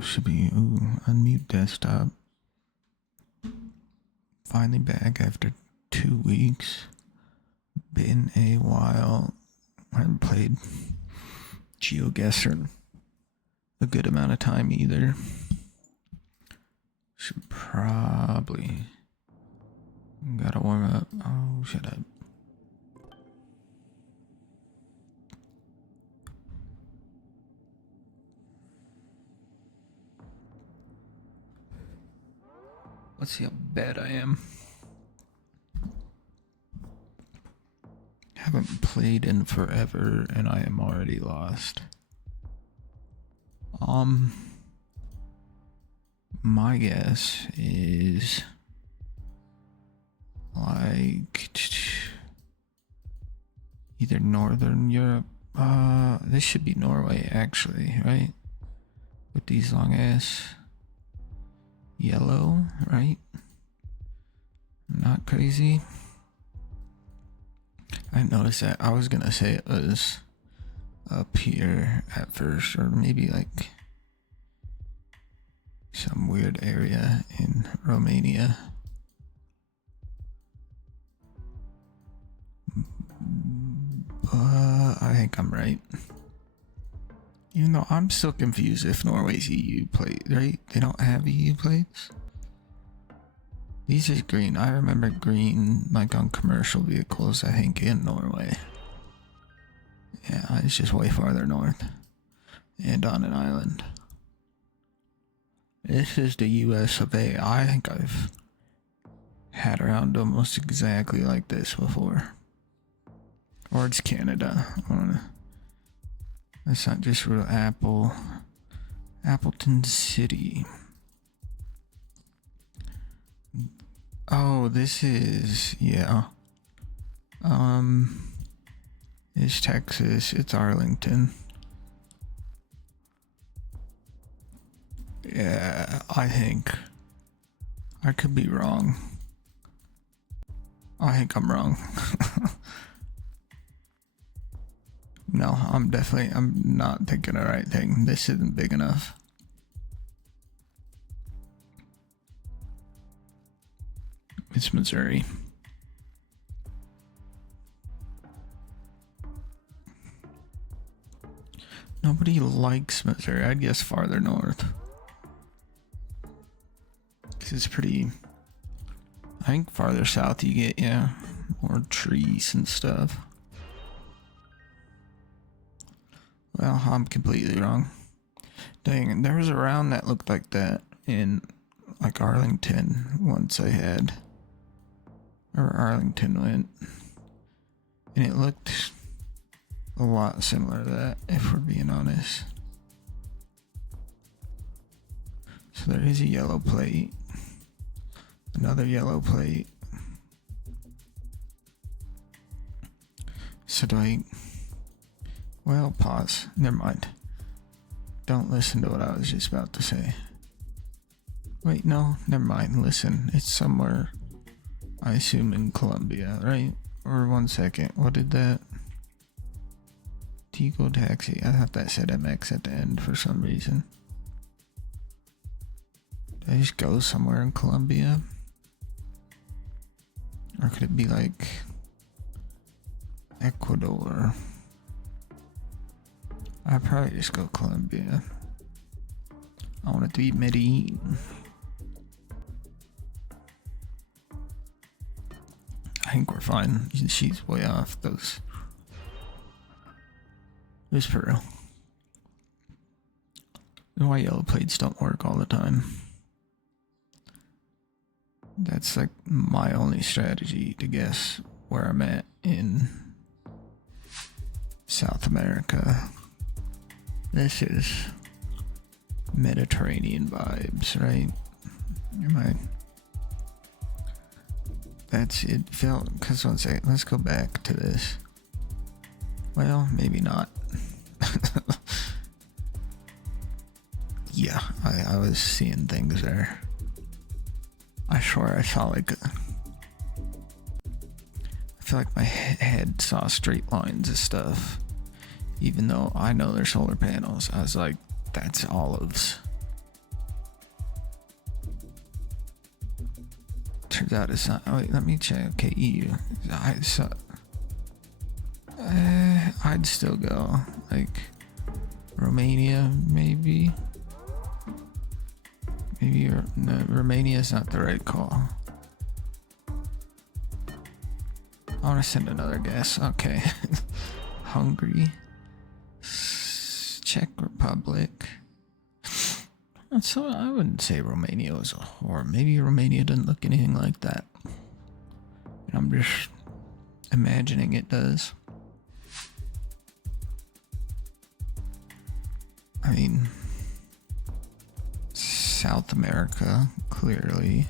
Should be, unmute desktop. Finally back after 2 weeks. Been a while. I haven't played geoguessr a good amount of time either. Should probably gotta warm up. Oh, shut up. Let's see how bad I am. Haven't played in forever and I am already lost. My guess is like either Northern Europe. This should be Norway actually, right? With these long ass yellow, right? Not crazy. I noticed that. I was gonna say it was up here at first, or maybe like some weird area in Romania. I think I'm right. Even though I'm still confused if Norway's EU plate, right? They don't have EU plates? These is green. I remember green like on commercial vehicles, I think, in Norway. Yeah, it's just way farther north. And on an island. This is the US of A. I think I've had around almost exactly like this before. Or it's Canada. That's not just real Appleton City. Oh, this is, yeah. It's Texas, it's Arlington. Yeah, I think. I could be wrong. I think I'm wrong. No, I'm not thinking the right thing. This isn't big enough. It's Missouri. Nobody likes Missouri. I'd guess farther north. Because it's pretty... I think farther south you get, yeah, more trees and stuff. Well, I'm completely wrong. Dang, there was a round that looked like that in, like, Arlington once I had. Or Arlington went. And it looked a lot similar to that, if we're being honest. So there is a yellow plate. Another yellow plate. So do I... Well, pause. Never mind. Don't listen to what I was just about to say. Wait, no, never mind. Listen, it's somewhere, I assume in Colombia, right? Or 1 second, what did that? Tigo Taxi. I thought that said MX at the end for some reason. Did I just go somewhere in Colombia? Or could it be like Ecuador? I'd probably just go Colombia. I want it to be Medellin. I think we're fine. She's way off those. This for real. Why yellow plates don't work all the time. That's like my only strategy to guess where I'm at in South America. This is Mediterranean vibes, right? Am I? That's it. Felt, because 1 second, let's go back to this. Well, maybe not. Yeah, I was seeing things there. I swear I saw like... I feel like my head saw straight lines of stuff. Even though I know they're solar panels. I was like, That's olives. Turns out it's not. Oh, wait, let me check. Okay, EU. I'd still go like Romania, maybe. Maybe no, Romania's not the right call. I want to send another guess. Okay. Hungary. Czech Republic. So I wouldn't say Romania was a whore. Maybe Romania doesn't look anything like that. I'm just imagining it does. I mean, South America, clearly.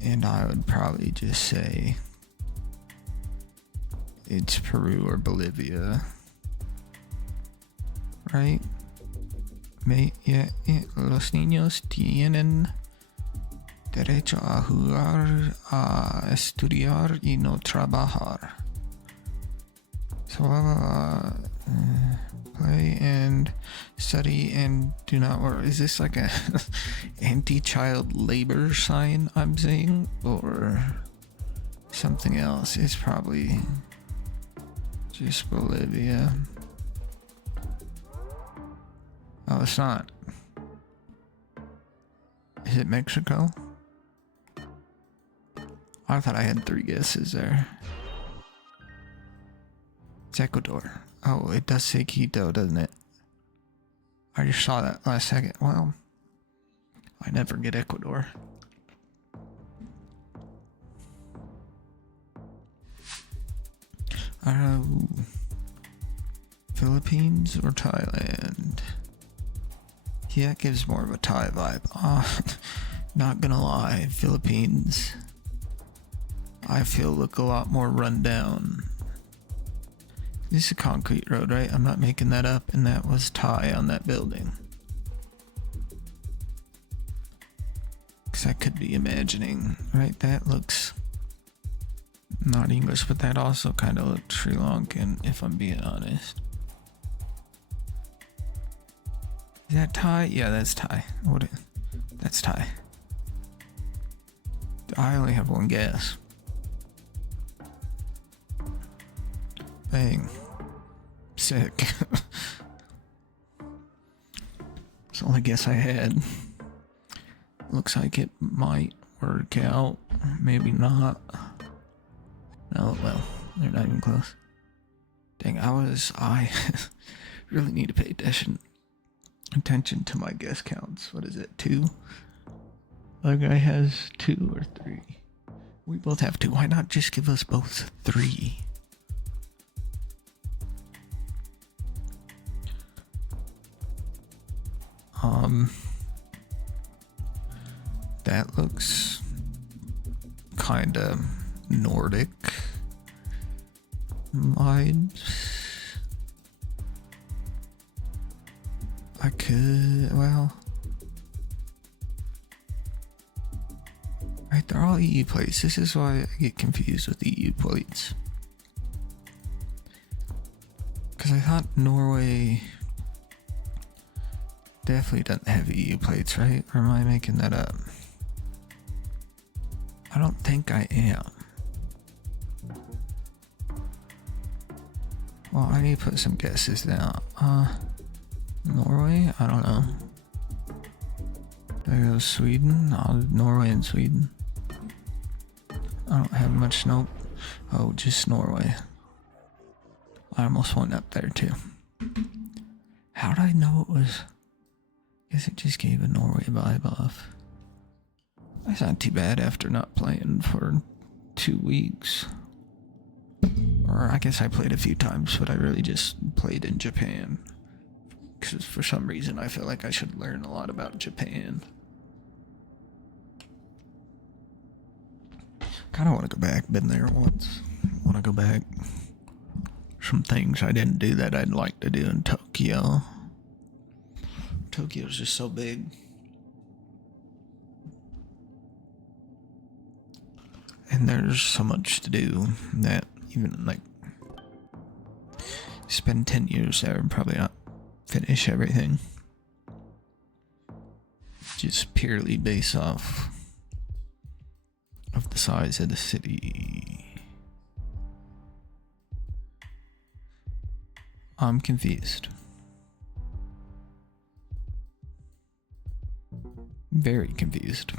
And I would probably just say it's Peru or Bolivia. Right? Yeah, los niños tienen derecho a jugar, a estudiar y no trabajar. So, play and study and do not work. Is this like a anti-child labor sign I'm seeing, or something else? It's probably just Bolivia. Oh, it's not. Is it Mexico? I thought I had 3 guesses there. It's Ecuador. Oh, it does say Quito, doesn't it? I just saw that last second. Well, I never get Ecuador. Philippines or Thailand? Yeah, it gives more of a Thai vibe. Not gonna lie, Philippines, I feel look a lot more run down. This is a concrete road, right? I'm not making that up, and that was Thai on that building. Because I could be imagining, right? That looks not English, but that also kind of looks Sri Lankan, if I'm being honest. Is that Thai? Yeah, that's Thai. That's Thai. I only have 1 guess. Bang. Sick. It's the only guess I had. Looks like it might work out. Maybe not. No, well, they're not even close. Dang, I really need to pay attention to my guess counts. What is it, 2? Other guy has 2 or 3. We both have 2. Why not just give us both 3? That looks kinda Nordic vibes. I could, well, right, they're all EU plates. This is why I get confused with EU plates. Because I thought Norway definitely doesn't have EU plates, right? Or am I making that up? I don't think I am. Well, I need to put some guesses down. Norway? I don't know. There goes Sweden. Norway and Sweden. I don't have much. Nope. Oh, just Norway. I almost went up there too. How did I know it was? Guess it just gave a Norway vibe off. That's not too bad after not playing for 2 weeks. Or I guess I played a few times, but I really just played in Japan. Because for some reason I feel like I should learn a lot about Japan. Kind of want to go back. Been there once. Want to go back. Some things I didn't do that I'd like to do in Tokyo. Tokyo's just so big. And there's so much to do that even like spend 10 years there and probably not finish everything. Just purely based off of the size of the city. I'm confused. Very confused.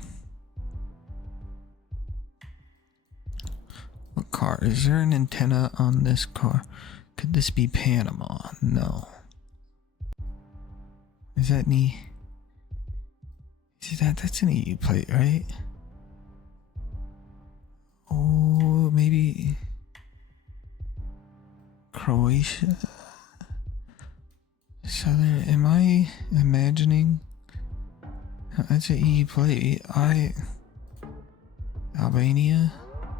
What car? Is there an antenna on this car? Could this be Panama? No. Is that an that's an EU plate, right? Oh, maybe Croatia. So there, am I imagining? That's an EU plate. Albania?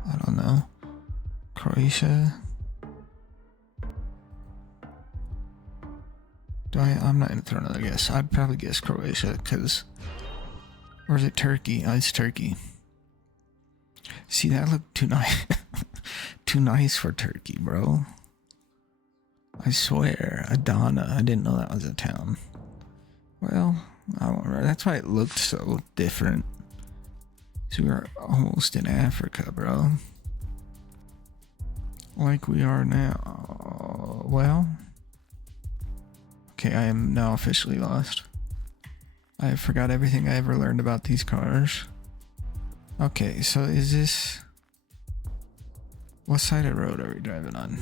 I don't know. Croatia? I'm not gonna throw another guess. I'd probably guess Croatia, because... Or is it Turkey? Oh, it's Turkey. See, that looked too nice. Too nice for Turkey, bro. I swear. Adana. I didn't know that was a town. Well, I don't remember. That's why it looked so different. So we were almost in Africa, bro. Like we are now. Well. Okay, I am now officially lost. I forgot everything I ever learned about these cars. Okay, so is this... What side of the road are we driving on?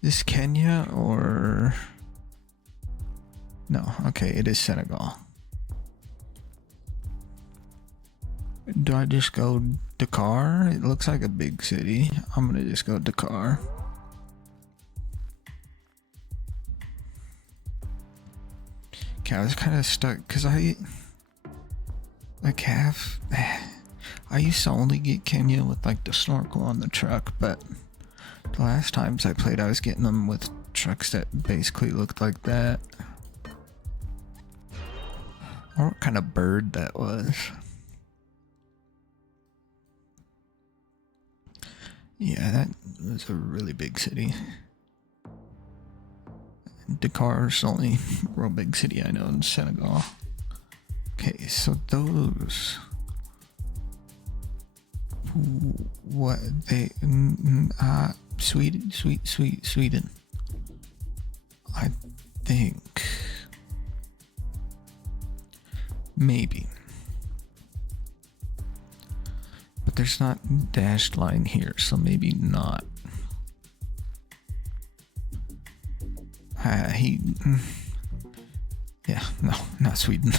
This Kenya or... No, okay, it is Senegal. Do I just go Dakar? It looks like a big city. I'm gonna just go Dakar. Okay, I was kind of stuck because I used to only get Kenya with like the snorkel on the truck, but the last times I played I was getting them with trucks that basically looked like that. Or what kind of bird that was. Yeah, that was a really big city. Dakar's the only real big city I know in Senegal. Okay, so those... What they... Sweden. I think... Maybe. But there's not dashed line here, so maybe not. Yeah, no, not Sweden.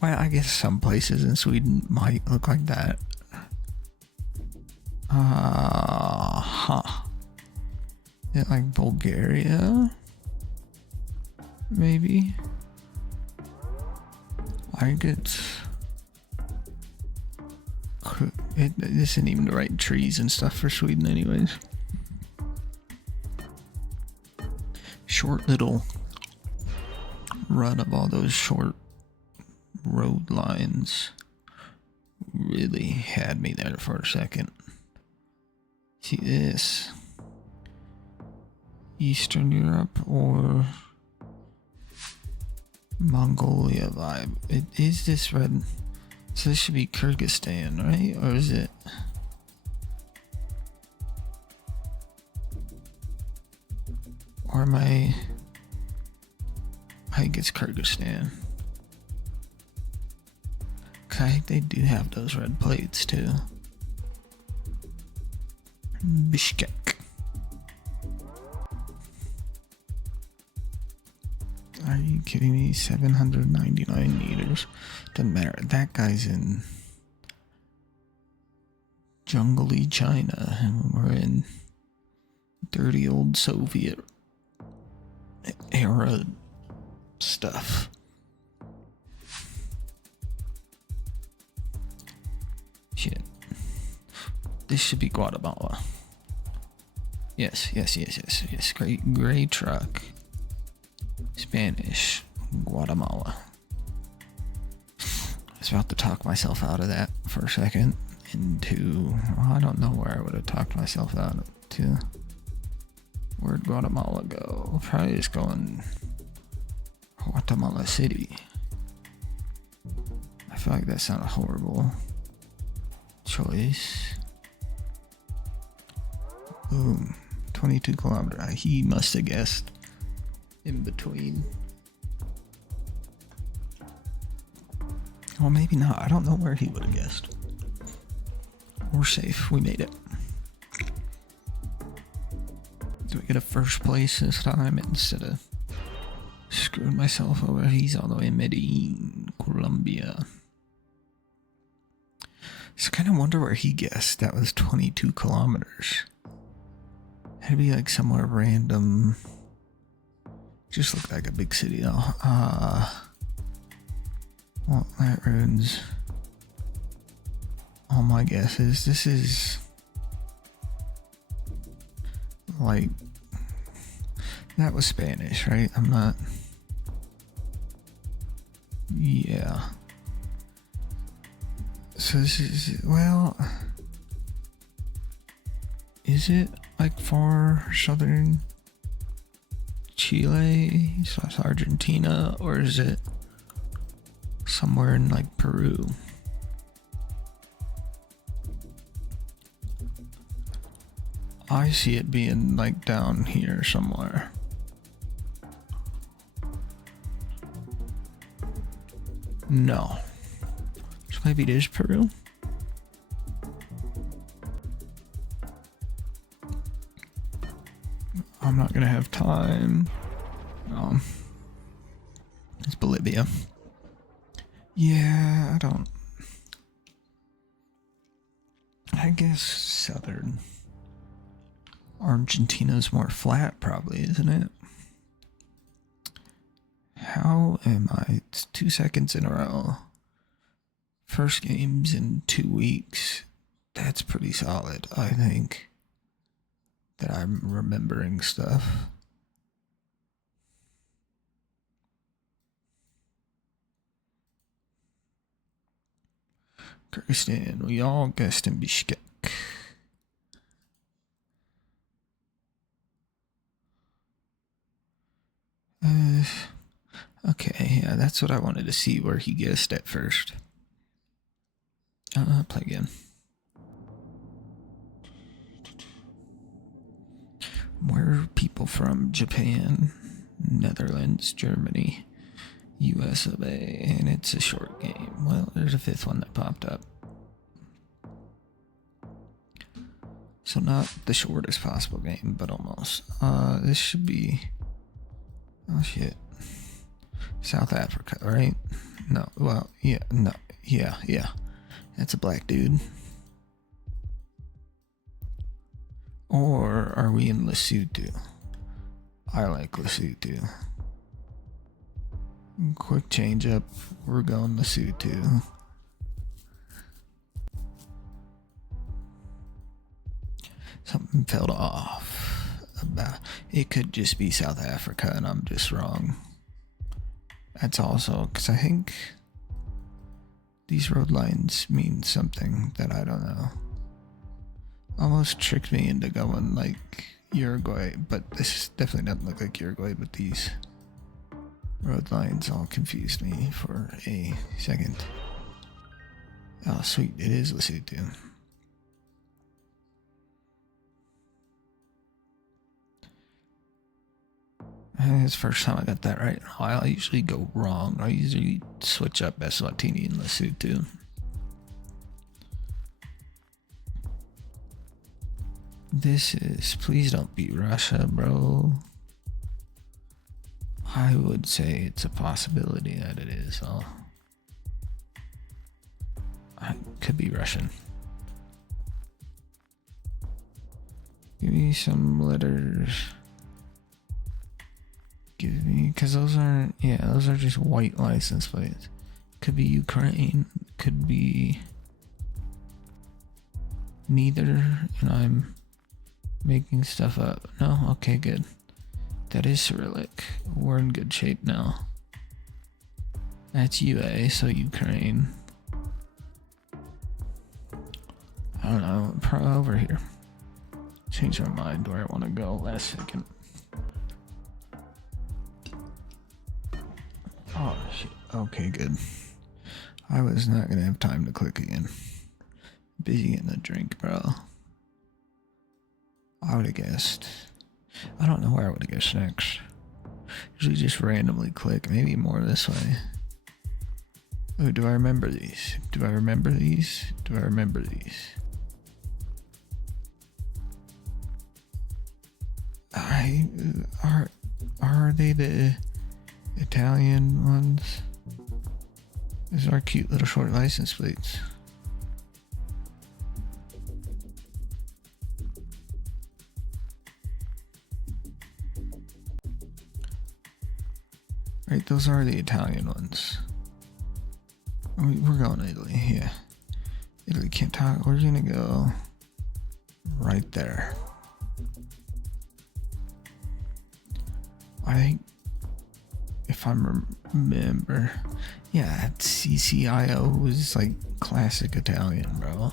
Well, I guess some places in Sweden might look like that. Yeah, like Bulgaria? Maybe? I guess... This isn't even the right trees and stuff for Sweden anyways. Short little run of all those short road lines really had me there for a second. See this? Eastern Europe or Mongolia vibe. It is this red. So this should be Kyrgyzstan, right? Or is it? Or am I think it's Kyrgyzstan. Cause I think they do have those red plates too. Bishkek. Are you kidding me? 799 meters. Doesn't matter. That guy's in jungly China, and we're in dirty old Soviet era stuff. Shit. This should be Guatemala. Yes. Gray truck. Spanish. Guatemala. I was about to talk myself out of that for a second. into, I don't know where I would have talked myself out to. Where'd Guatemala go? Probably just going Guatemala City. I feel like that's not a horrible choice. Boom. 22 kilometers. He must have guessed in between. Well, maybe not. I don't know where he would have guessed. We're safe. We made it. Do we get a first place this time instead of screwing myself over? He's all the way in Medellin, Colombia. So I kind of wonder where he guessed that was 22 kilometers. Had to be like somewhere random. Just looked like a big city though. Well, that ruins all my guesses. This is like, that was Spanish, right? I'm not. Yeah. So this is, well, is it like far southern Chile / Argentina, or is it somewhere in like Peru? I see it being like down here somewhere. No. So maybe it is Peru? I'm not gonna have time. It's Bolivia. Yeah, I guess southern Argentina's more flat, probably, isn't it? How am I? It's 2 seconds in a row. First game's in 2 weeks. That's pretty solid, I think. That I'm remembering stuff. Kyrgyzstan, we all guessed in Bishkek. Okay, yeah, that's what I wanted to see, where he guessed at first. Play again. Where are people from? Japan, Netherlands, Germany, US of A, and it's a short game. Well, there's a fifth one that popped up. So not the shortest possible game, but almost. This should be, oh shit, South Africa, right? No, well, yeah, no, yeah. That's a black dude. Or are we in Lesotho? I like Lesotho. Quick change up. We're going Lesotho. Something fell off. It could just be South Africa and I'm just wrong. That's also because I think these road lines mean something that I don't know. Almost tricked me into going like Uruguay, but this definitely doesn't look like Uruguay, but these road lines all confused me for a second. Oh sweet, it is Lesotho. I think it's the first time I got that right. I usually go wrong. I usually switch up Eswatini and Lesotho. This is, please don't be Russia, bro. I would say it's a possibility that it is. Oh, I could be Russian. Give me some letters. Give me, because those aren't, yeah, those are just white license plates. Could be Ukraine, could be neither, and I'm making stuff up. No, okay, good. That is Cyrillic. We're in good shape now. That's UA, so Ukraine. don't know, probably over here. Change my mind where I want to go last second. Oh shit. Okay, good. I was not gonna have time to click again. Busy getting a drink, bro. I would have guessed. I don't know where I would have guessed next. Usually just randomly click, maybe more this way. Oh, do I remember these? Do I remember these? Do I remember these? Are they the Italian ones? These are cute little short license plates. Right, those are the Italian ones. We're going to Italy, yeah. Italy can't talk. We're gonna go right there. I think, if I remember, yeah, CCIO was like classic Italian, bro.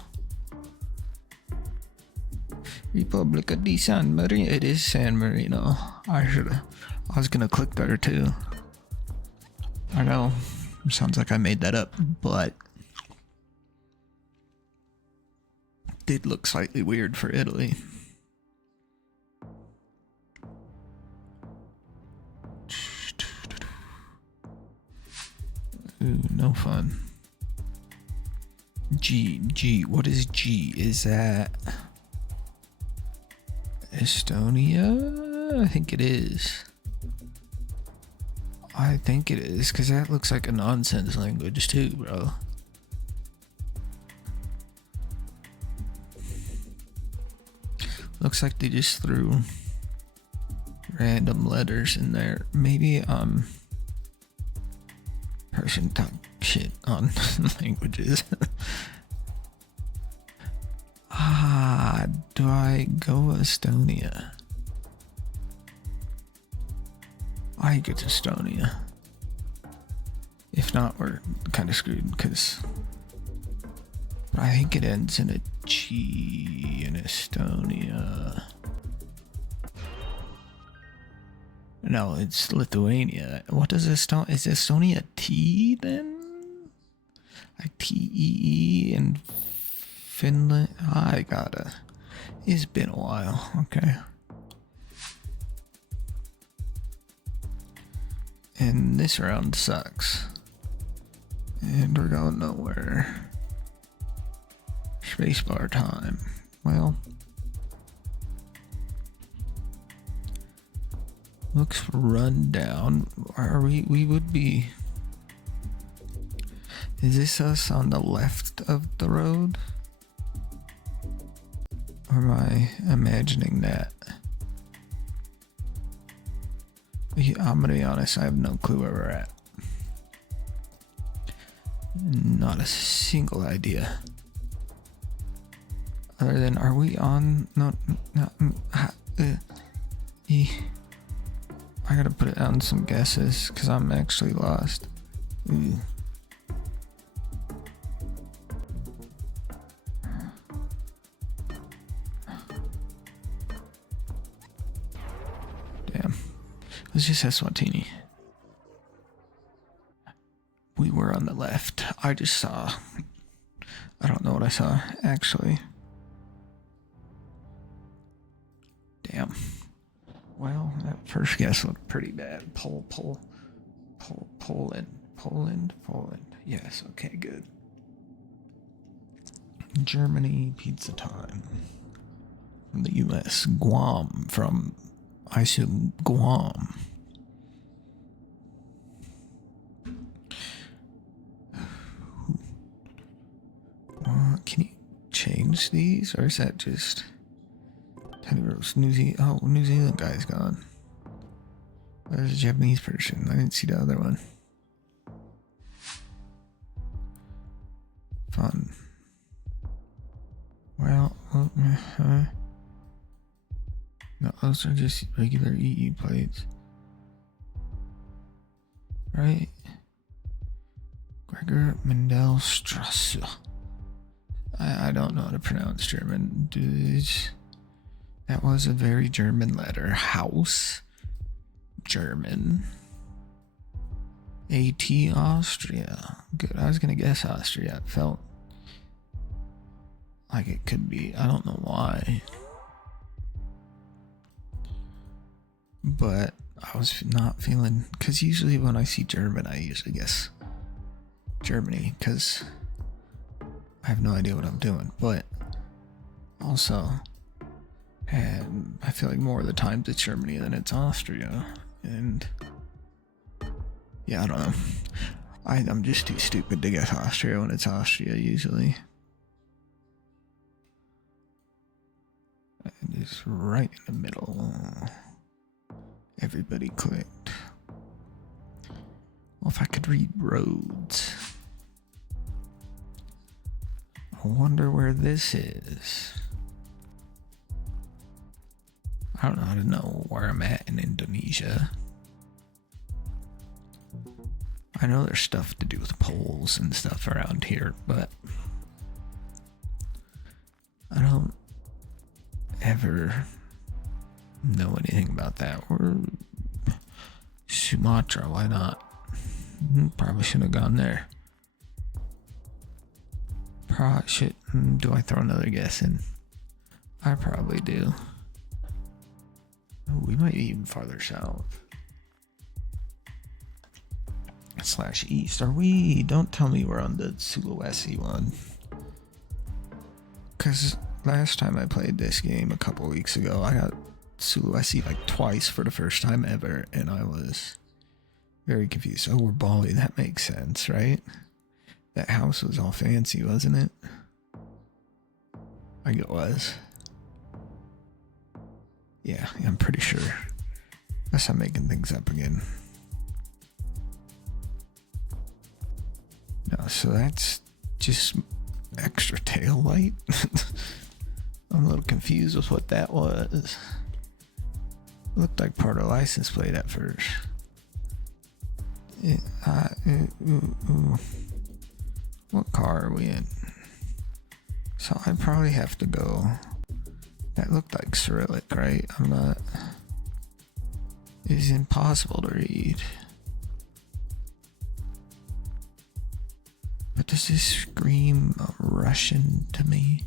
Repubblica di San Marino. It is San Marino. I was gonna click there too. I know. Sounds like I made that up, but it did look slightly weird for Italy. Ooh, no fun. G, what is G? Is that Estonia? I think it is. I think it is, because that looks like a nonsense language too, bro. Looks like they just threw random letters in there. Maybe person talk shit on languages. Do I go Estonia? I think it's Estonia. If not, we're kind of screwed, because I think it ends in a G in Estonia. No, it's Lithuania. What does Estonia? Is Estonia T then? Like TEE and Finland? It's been a while. Okay. And this round sucks. And we're going nowhere. Spacebar time. Well, looks run down. Are we would be. Is this us on the left of the road? Or am I imagining that? I'm gonna be honest, I have no clue where we're at. Not a single idea. Other than, are we on? No. I gotta put it on some guesses, because I'm actually lost. Ooh. Damn. Let's just Eswatini. We were on the left. I just saw. I don't know what I saw, actually. Damn. Well, that first guess looked pretty bad. Poland. Yes, okay, good. Germany, pizza time. From the US. Guam, from, I assume, Guam. Can you change these, or is that just Teddy Rose? New Zealand guy's gone. There's a Japanese person. I didn't see the other one. Fun. Well, no, those are just regular EE plates, right? Gregor Mendel Strasse. I don't know how to pronounce German. That was a very German letter. House. German. AT Austria. Good. I was gonna guess Austria. It felt like it could be. I don't know why. But I was not feeling, because usually when I see German, I usually guess Germany, because I have no idea what I'm doing. But also, and I feel like more of the times it's Germany than it's Austria. And yeah, I don't know. I'm just too stupid to guess Austria when it's Austria usually. And it's right in the middle. Everybody clicked. Well, if I could read roads. I wonder where this is. I don't know how to know where I'm at in Indonesia. I know there's stuff to do with poles and stuff around here, but I don't ever know anything about that. Or Sumatra, why not? Probably should have gone there. Probably should. Do I throw another guess in? I probably do. Oh, we might be even farther south. / east. Are we? Don't tell me we're on the Sulawesi one. Because last time I played this game a couple weeks ago, I got Sulawesi like twice for the first time ever, and I was very confused. Oh, we're Bali. That makes sense, right? That house was all fancy, wasn't it? I think it was. Yeah, I'm pretty sure. Unless I'm making things up again. No, so that's just extra tail light. I'm a little confused with what that was. It looked like part of the license plate at first. What car are we in? So I probably have to go. That looked like Cyrillic, right? I'm not. It's impossible to read. But does this scream Russian to me?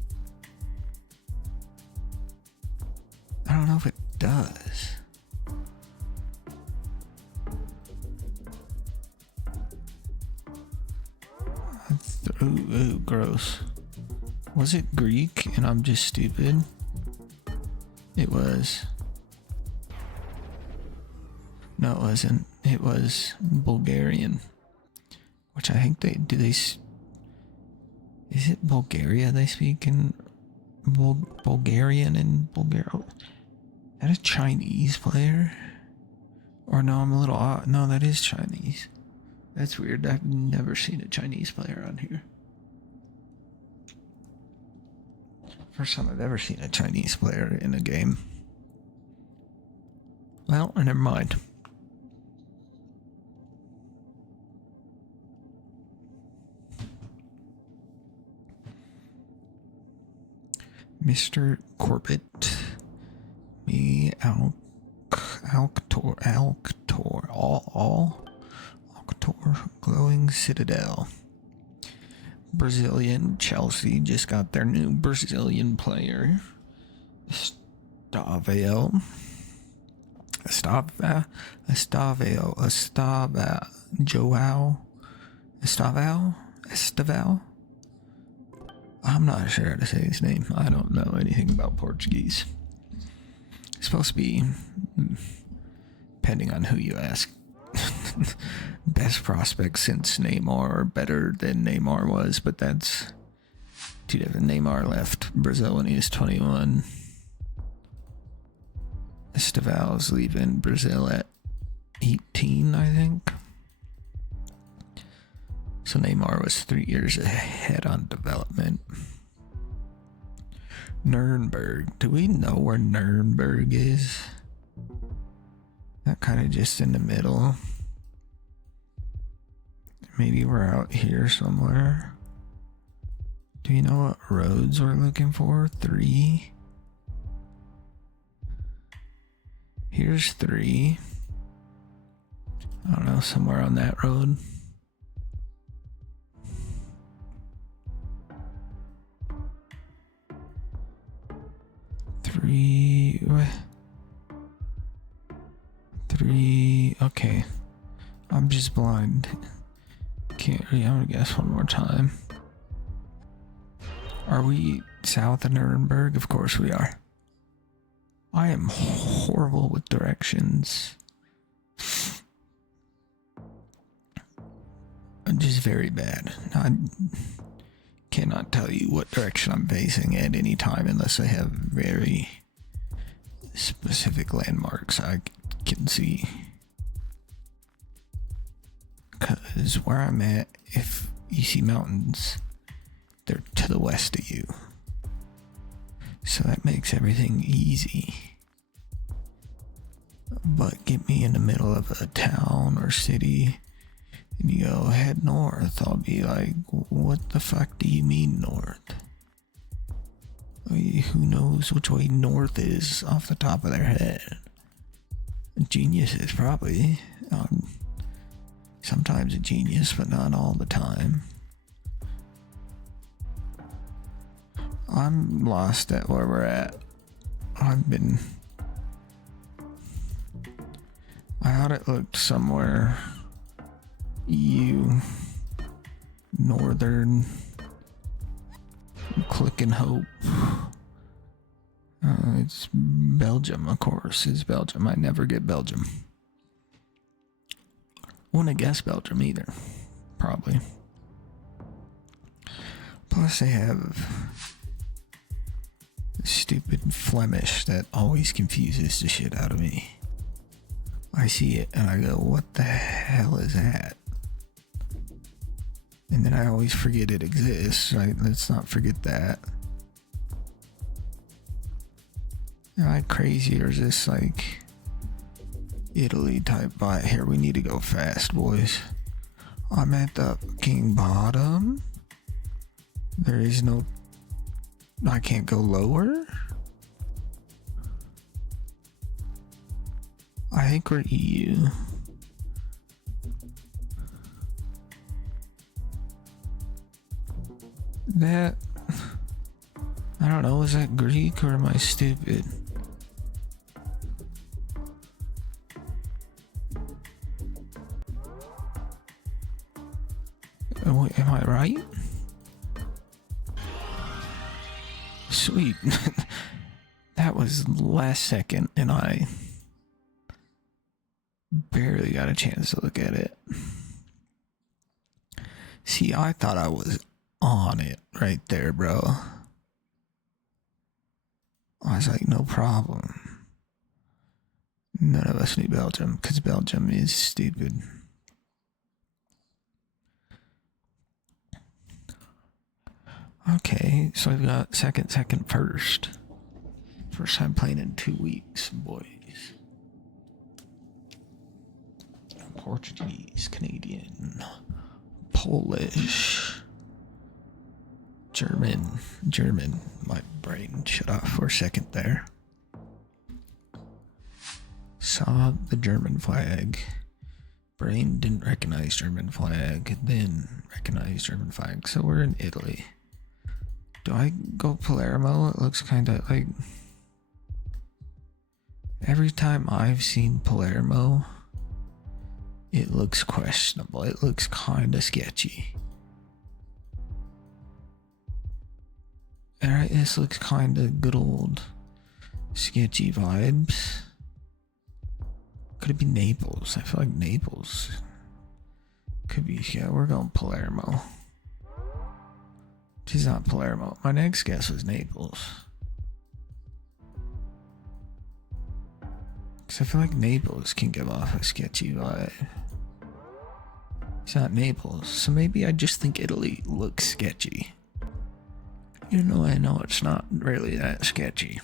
I don't know if it does. Ooh, gross. Was it Greek and I'm just stupid? It was. No, it wasn't. It was Bulgarian. Which I think is it Bulgaria they speak in? Bulgarian and Bulgaria? Is that a Chinese player? Or no, I'm a little odd. No, that is Chinese. That's weird. I've never seen a Chinese player on here. First time I've ever seen a Chinese player in a game. Well, never mind. Mr. Corbett. Me, Alctor, Glowing Citadel. Brazilian. Chelsea just got their new Brazilian player. Estavio. I'm not sure how to say his name. I don't know anything about Portuguese. It's supposed to be, depending on who you ask, best prospect since Neymar, or better than Neymar was, but that's too different. Neymar left Brazil when he was 21. Estaval's leaving Brazil at 18, I think. So Neymar was 3 years ahead on development. Nuremberg. Do we know where Nuremberg is? That kind of just in the middle. Maybe we're out here somewhere. Do you know what roads we're looking for? 3. Here's 3. I don't know, somewhere on that road. Three. Okay. I'm just blind. Can't read. I'm gonna guess one more time. Are we south of Nuremberg? Of course we are. I am horrible with directions. I'm just very bad. I cannot tell you what direction I'm facing at any time unless I have very specific landmarks I can see. Because where I'm at, if you see mountains, they're to the west of you. So that makes everything easy. But get me in the middle of a town or city and you go head north, I'll be like, what the fuck do you mean north? Who knows which way north is off the top of their head? Geniuses, probably. Sometimes a genius, but not all the time. I'm lost at where we're at. I thought it looked somewhere northern. Click and hope. It's Belgium, of course. It's Belgium. I never get Belgium. Wouldn't guess Belgium either. Probably. Plus they have stupid Flemish that always confuses the shit out of me. I see it and I go, what the hell is that? And then I always forget it exists, right? Let's not forget that. Am I crazy or is this like Italy type vibe? Here, we need to go fast, boys. I'm at the fucking bottom. There is no... I can't go lower? I think we're EU. That... I don't know, is that Greek or am I stupid? Am I right? Sweet. That was last second and I barely got a chance to look at it. See, I thought I was on it right there, bro. I was like, no problem. None of us knew Belgium because Belgium is stupid. Okay, so I've got second, first. First time playing in 2 weeks, boys. Portuguese, Canadian, Polish, German. My brain shut off for a second there. Saw the German flag. Brain didn't recognize German flag, then recognized German flag. So we're in Italy. Do I go Palermo? It looks kind of like... Every time I've seen Palermo, it looks questionable. It looks kind of sketchy. Alright, this looks kind of good old sketchy vibes. Could it be Naples? I feel like Naples. Could be, yeah, we're going Palermo. She's not Palermo. My next guess was Naples. Because I feel like Naples can give off a sketchy vibe. It's not Naples, so maybe I just think Italy looks sketchy. Even though I know it's not really that sketchy.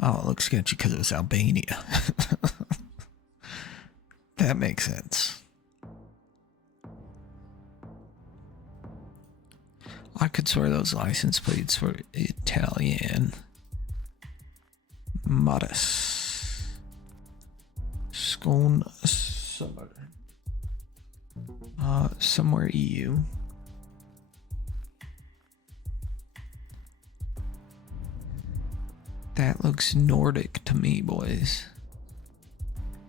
Oh, it looks sketchy because it was Albania. That makes sense. I could swear those license plates were Italian. Modest. Scone summer. Somewhere EU. That looks Nordic to me, boys.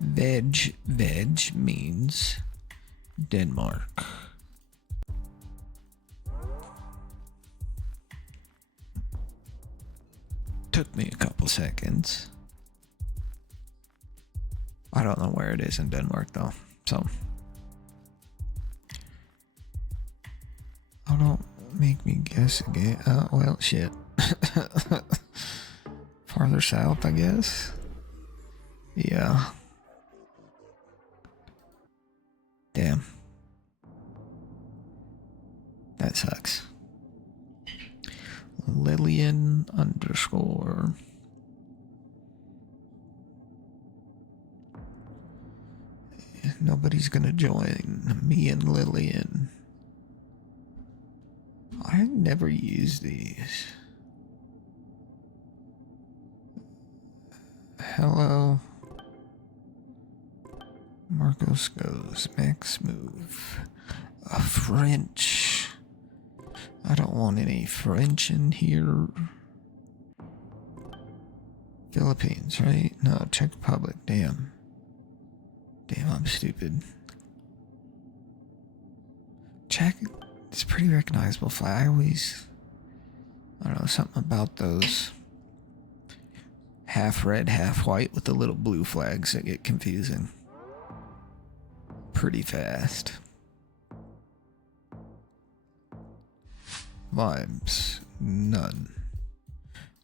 Veg means Denmark. Took me a couple seconds. I don't know where it is in Denmark though, so oh, don't make me guess again. Well, shit. Farther south, I guess. Yeah. Damn. That sucks. Lillian _ Nobody's gonna join me and Lillian. I never use these. Hello. Marcos goes. Max move. A French. I don't want any French in here. Philippines, right? No, Czech Republic. Damn. Damn, I'm stupid. Czech, it's a pretty recognizable flag. I don't know, something about those half red, half white with the little blue flags that get confusing pretty fast. Vibes, none.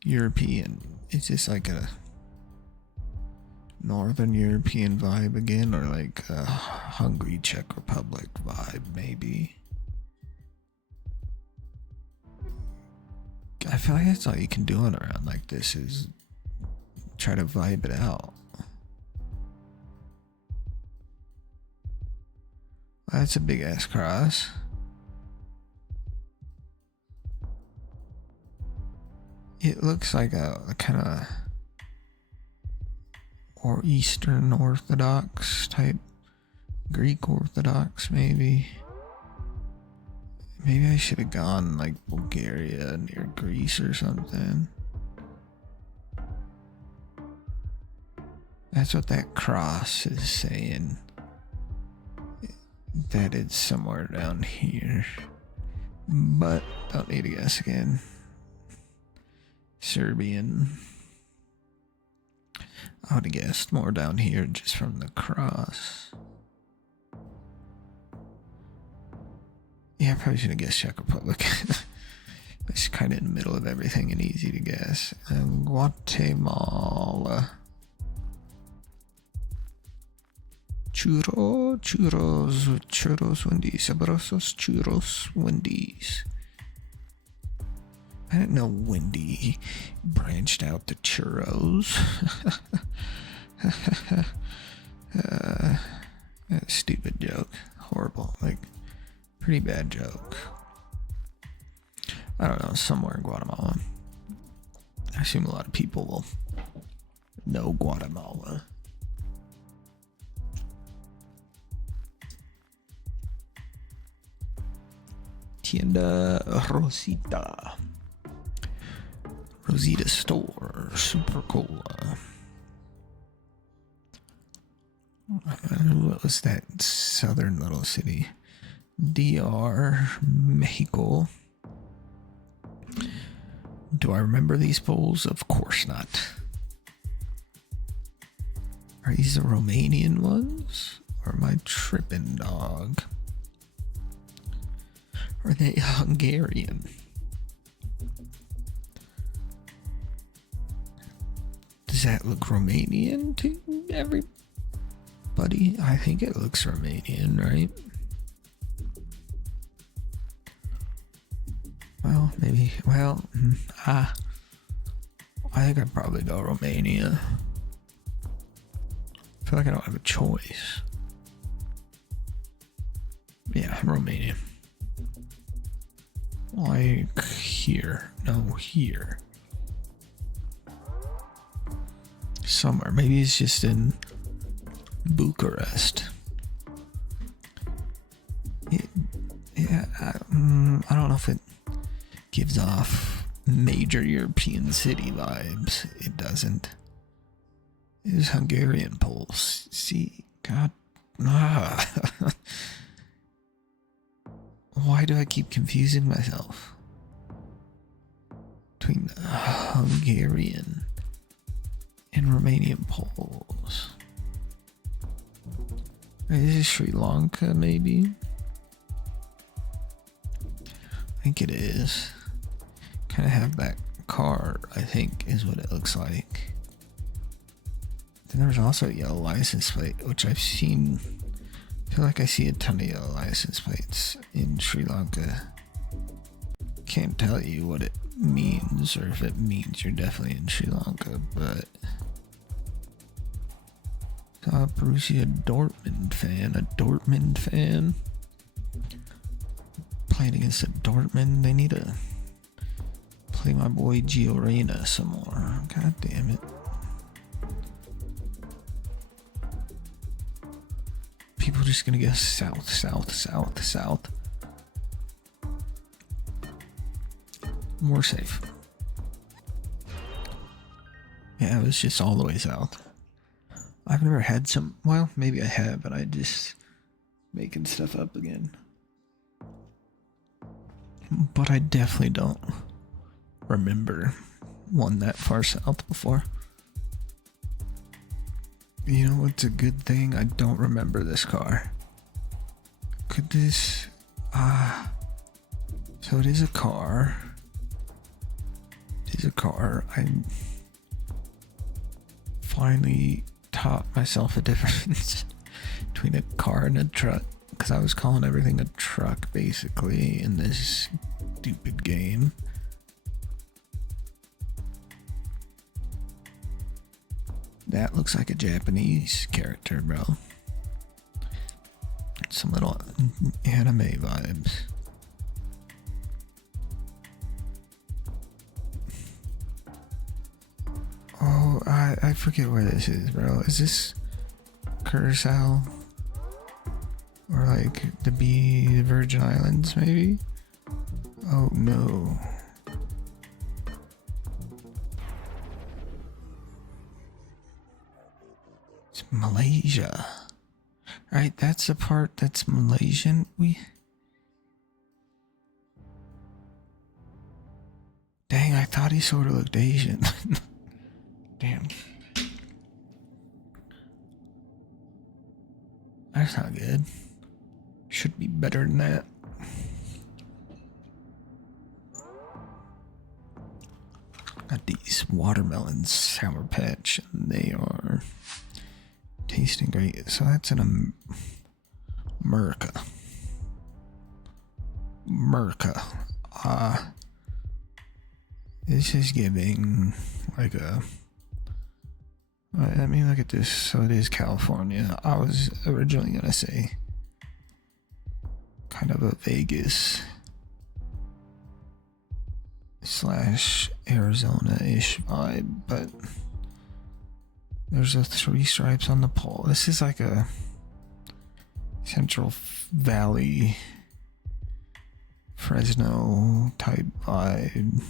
European, is this like a Northern European vibe again, or like a Hungary Czech Republic vibe maybe? I feel like that's all you can do on around like this is try to vibe it out. That's a big ass cross. It looks like a kind of or Eastern Orthodox type, Greek Orthodox maybe. Maybe I should have gone like Bulgaria near Greece or something. That's what that cross is saying. That it's somewhere down here. But don't need to guess again. Serbian. I would have guessed more down here just from the cross. Yeah, I probably should have guessed Czech Republic. It's kind of in the middle of everything and easy to guess. And Guatemala. Churros Wendy's, abrazos churros Wendy's. I didn't know Wendy branched out to churros. Stupid joke. Horrible. Like, pretty bad joke. I don't know, somewhere in Guatemala. I assume a lot of people will know Guatemala. Tienda Rosita. Rosita store. Super Cola. What was that southern little city? DR Mexico. Do I remember these polls? Of course not. Are these the Romanian ones? Or am I tripping, dog? Are they Hungarian? Does that look Romanian to everybody? I think it looks Romanian, right? Well, maybe. Well, I think I'd probably go Romania. I feel like I don't have a choice. Yeah, Romania. Like here. No, here. Somewhere. Maybe it's just in Bucharest. Yeah, I don't know if it gives off major European city vibes. It doesn't. It is Hungarian Poles. See, God. Why do I keep confusing myself between Hungarian and Romanian Poles? Is this Sri Lanka, maybe? I think it is. Kind of have that car, I think, is what it looks like. Then there's also a yellow license plate, which I've seen. I feel like I see a ton of yellow license plates in Sri Lanka. Can't tell you what it means or if it means you're definitely in Sri Lanka, but Borussia Dortmund fan. Playing against a Dortmund. They need to play my boy geogussr some more. God damn it. People just gonna go south. More safe. Yeah, it was just all the way south. I've never had some. Well, maybe I have, but I just making stuff up again. But I definitely don't remember one that far south before. You know what's a good thing? I don't remember this car. Could this... So it is a car. It is a car. I finally taught myself a difference between a car and a truck. Because I was calling everything a truck, basically, in this stupid game. That looks like a Japanese character, bro. Some little anime vibes. Oh, I forget where this is, bro. Is this Curacao? Or like the Virgin Islands, maybe? Oh no. It's Malaysia. Right, that's the part that's Malaysian. Dang, I thought he sort of looked Asian. Damn. That's not good. Should be better than that. Got these watermelons, Sour Patch, and they are tasting great. So that's an America. This is giving like a... I mean, look at this. So it is California. I was originally gonna say kind of a Vegas / Arizona-ish vibe, but there's a 3 stripes on the pole. This is like a Central Valley, Fresno type vibe.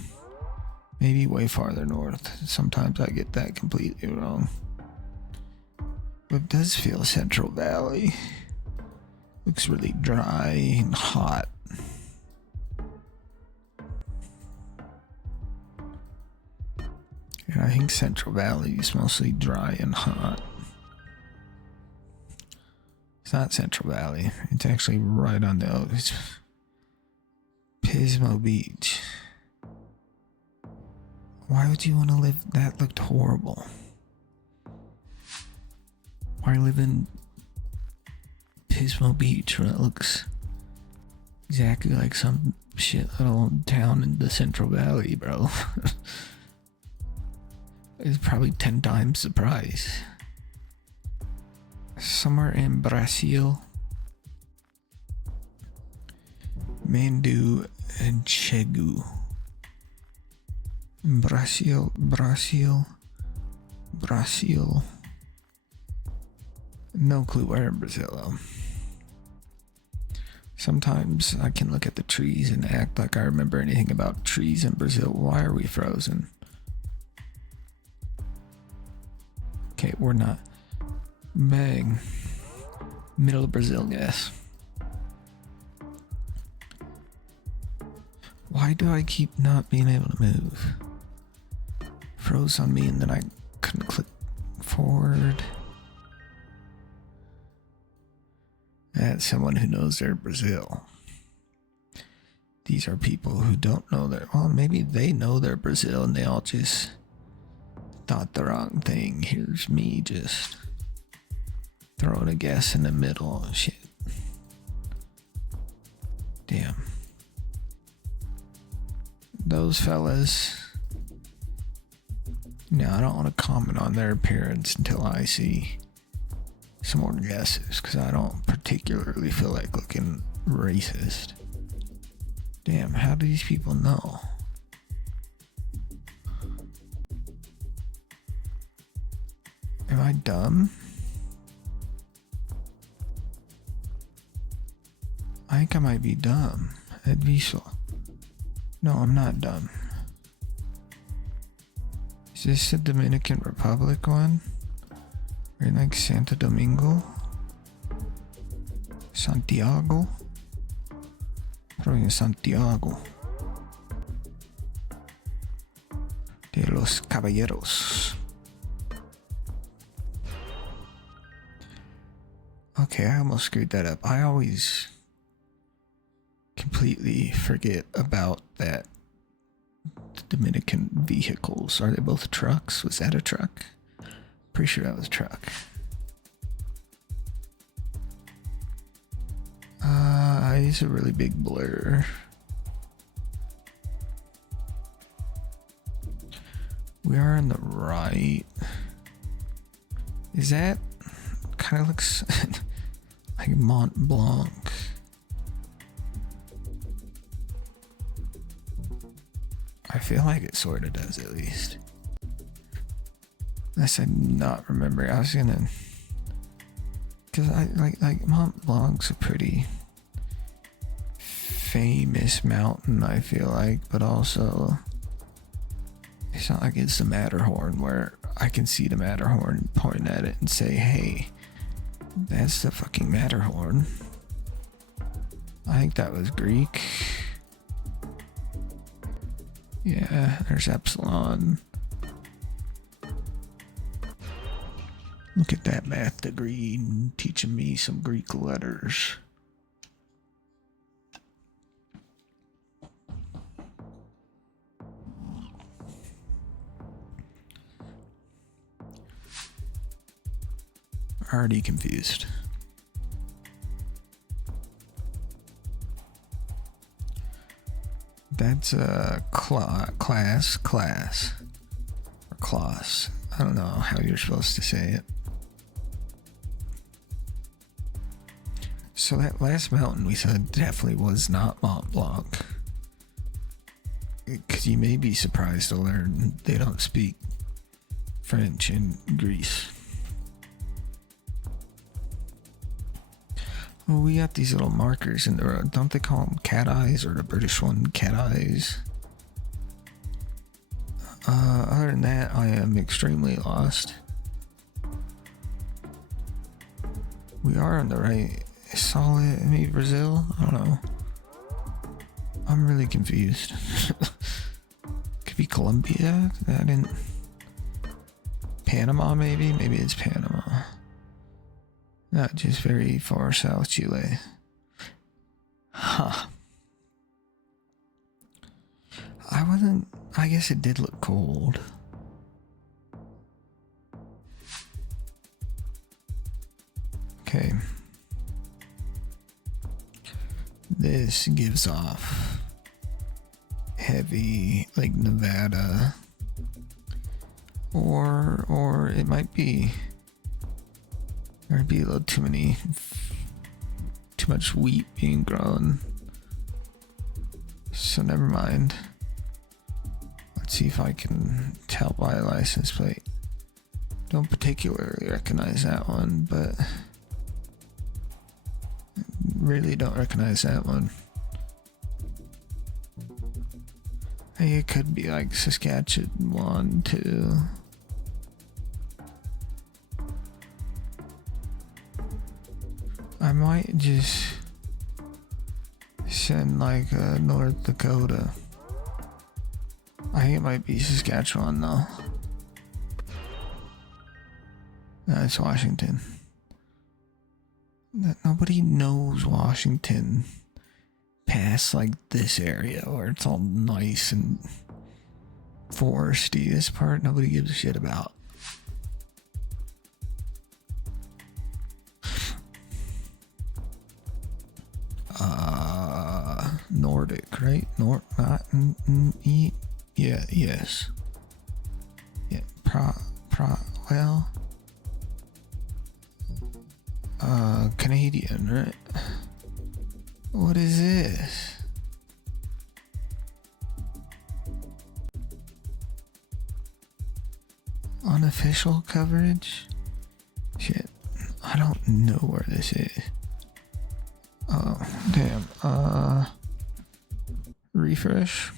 Maybe way farther north. Sometimes I get that completely wrong. But it does feel Central Valley. Looks really dry and hot. And I think Central Valley is mostly dry and hot. It's not Central Valley. It's actually right on the... It's Pismo Beach. Why would you want to live? That looked horrible. Why live in Pismo Beach when it looks exactly like some shit little town in the Central Valley, bro? It's probably 10 times the price. Somewhere in Brazil. Mandu and Chegu. Brazil. No clue where in Brazil though. Sometimes I can look at the trees and act like I remember anything about trees in Brazil. Why are we frozen? Okay, we're not. Bang. Middle of Brazil, yes. Why do I keep not being able to move? Froze on me and then I couldn't click forward. That's someone who knows their Brazil. These are people who don't know their, well, maybe they know their Brazil and they all just thought the wrong thing. Here's me just throwing a guess in the middle. Shit. Damn. Those fellas. Now, I don't want to comment on their appearance until I see some more guesses, because I don't particularly feel like looking racist. Damn, how do these people know? Am I dumb? I think I might be dumb. Adviso. No, I'm not dumb. Is this the Dominican Republic one? Or like Santo Domingo? Santiago? Probably Santiago de los Caballeros. Okay, I almost screwed that up. I always completely forget about that. The Dominican vehicles. Are they both trucks? Was that a truck? Pretty sure that was a truck. It's a really big blur. We are on the right. Is that kind of looks like Mont Blanc? I feel like it sort of does, at least. Unless I'm not remembering. I was gonna, because I like Mont Blanc's a pretty famous mountain, I feel like, but also it's not like it's the Matterhorn where I can see the Matterhorn, point at it and say, hey, that's the fucking Matterhorn. I think that was Greek. Yeah, there's Epsilon. Look at that math degree teaching me some Greek letters. Already confused. That's a class. Or class. I don't know how you're supposed to say it. So that last mountain we said definitely was not Mont Blanc. Because you may be surprised to learn they don't speak French in Greece. Well, we got these little markers in the road. Don't they call them cat eyes, or the British one cat eyes? Other than that, I am extremely lost. We are on the right. Solid, maybe Brazil? I don't know. I'm really confused. Could be Colombia? I didn't. Panama, maybe? Maybe it's Panama. Not just very far south Chile. Huh. I guess it did look cold. Okay. This gives off heavy, like Nevada. Or it might be, there might be a little too much wheat being grown So never mind. Let's see if I can tell by a license plate. Don't particularly recognize that one, but really don't recognize that one. Hey, it could be like Saskatchewan too. I might just send like North Dakota. I think it might be Saskatchewan though. No, it's Washington. Nobody knows Washington past like this area where it's all nice and foresty. This part nobody gives a shit about. Nordic, right? Yeah, yes. Yeah, well, Canadian, right? What is this? Unofficial coverage? Shit, I don't know where this is. Oh, damn. Refresh.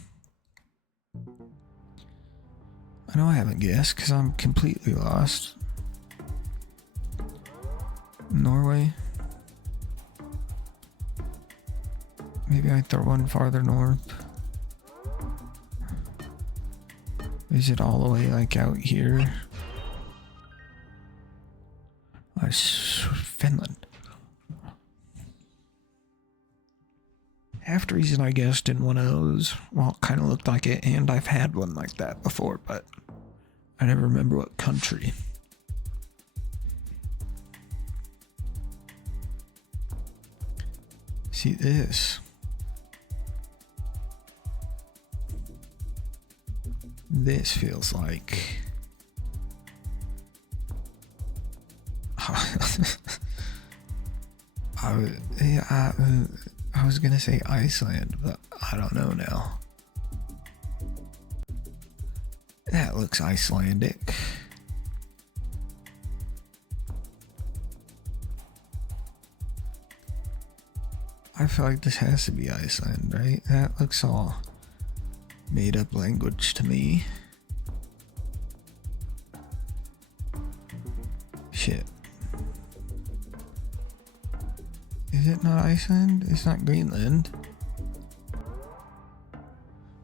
I know I haven't guessed because I'm completely lost. Norway. Maybe I throw one farther north. Is it all the way like out here? Finland. Half the reason I guessed in one of those, well, it kind of looked like it, and I've had one like that before, but I never remember what country. See this. This feels like... I was gonna say Iceland, but I don't know now. That looks Icelandic. I feel like this has to be Iceland, right? That looks all made up language to me. Shit. Is it not Iceland? It's not Greenland.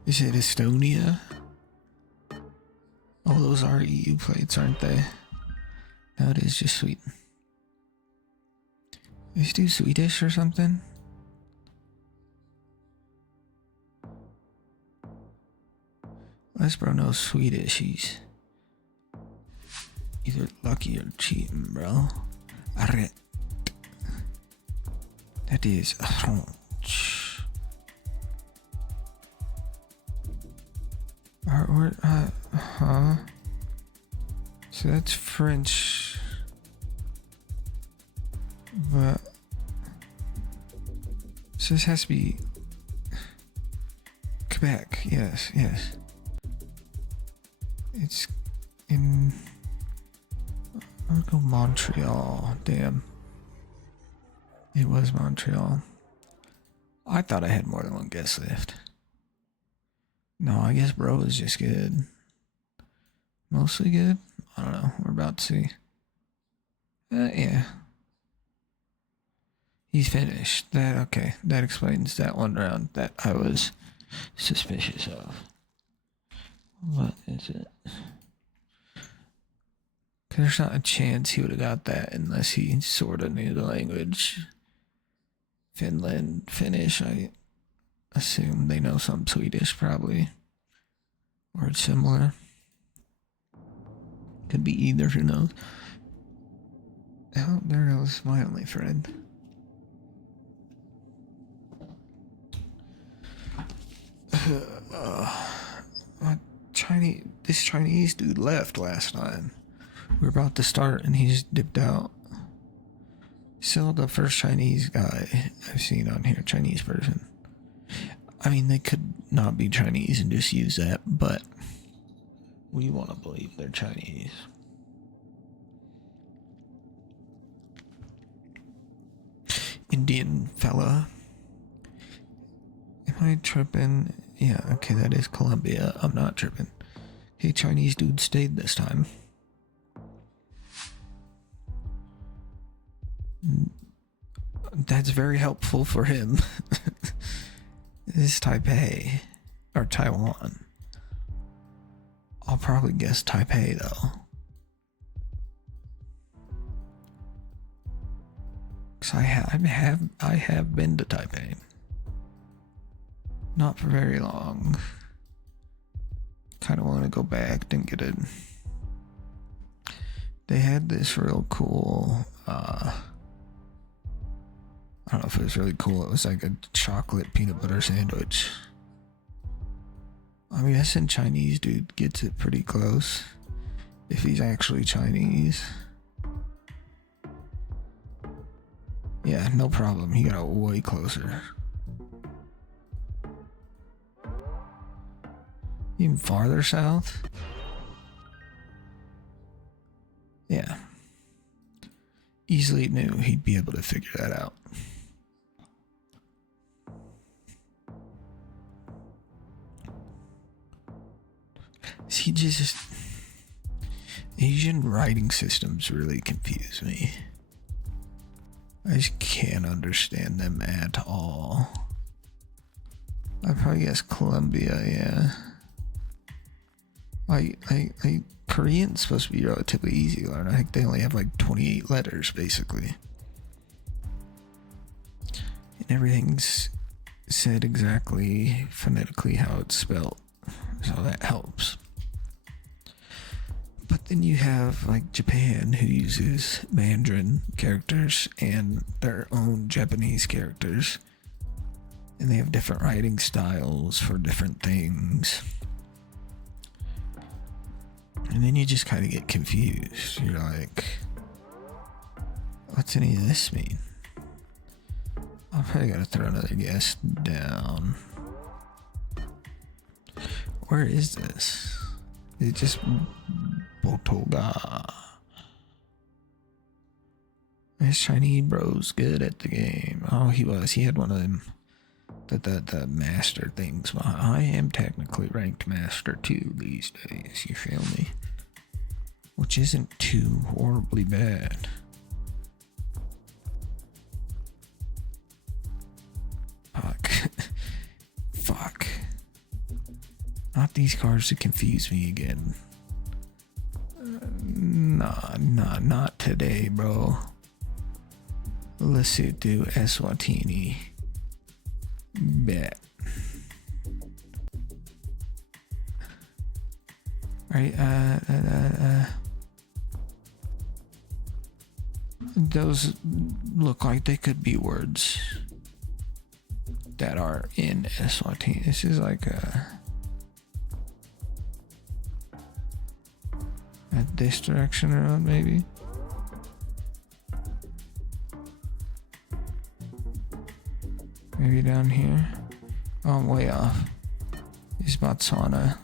Is it Estonia? Oh, those are EU plates, aren't they? No, it is just Sweden. Let's do Swedish or something. Unless bro knows Swedish, he's either lucky or cheating, bro. Arret. That is French. So that's French. But so this has to be Quebec. Yes, yes. It's in... I'll go Montreal. Damn. It was Montreal. I thought I had more than one guess left. No, I guess bro is just good. Mostly good? I don't know. We're about to see. Yeah. He's finished. That, okay. That explains that one round that I was suspicious of. What is it? Because there's not a chance he would have got that unless he sort of knew the language. Finland, Finnish, I assume they know some Swedish probably. Or it's similar. Could be either, who knows. Oh, there goes my only friend. This Chinese dude left last time. We were about to start and he just dipped out. Still the first Chinese guy I've seen on here, Chinese person. I mean, they could not be Chinese and just use that, but we want to believe they're Chinese. Indian fella. Am I tripping? Yeah, okay, that is Colombia. I'm not tripping. Hey, Chinese dude stayed this time. That's very helpful for him. This is Taipei. Or Taiwan. I'll probably guess Taipei though. Cause I have been to Taipei. Not for very long. Kind of want to go back. Didn't get it. They had this real cool. I don't know if it was really cool. It was like a chocolate peanut butter sandwich. I'm guessing Chinese dude gets it pretty close. If he's actually Chinese. Yeah, no problem. He got it way closer. Even farther south? Yeah. Easily knew he'd be able to figure that out. See, just Asian writing systems really confuse me. I just can't understand them at all. I probably guess Colombia, yeah. Like Korean's supposed to be relatively easy to learn. I think they only have like 28 letters basically. And everything's said exactly phonetically how it's spelled. So that helps. But then you have like Japan, who uses Mandarin characters and their own Japanese characters. And they have different writing styles for different things. And then you just kind of get confused. You're like, what's any of this mean? I'm probably gotta throw another guess down. Where is this? Is it just Botoga? This Chinese bro's good at the game. Oh, he was. He had one of them. The master things. Well, I am technically ranked master 2 these days. You feel me? Which isn't too horribly bad. Fuck. Fuck. Not these cars to confuse me again. Nah, not today, bro. Lesotho, Eswatini. Bet. Right, those look like they could be words that are in Eswatini. This is like this direction around, maybe. Maybe down here. Oh, I'm way off. It's Botswana.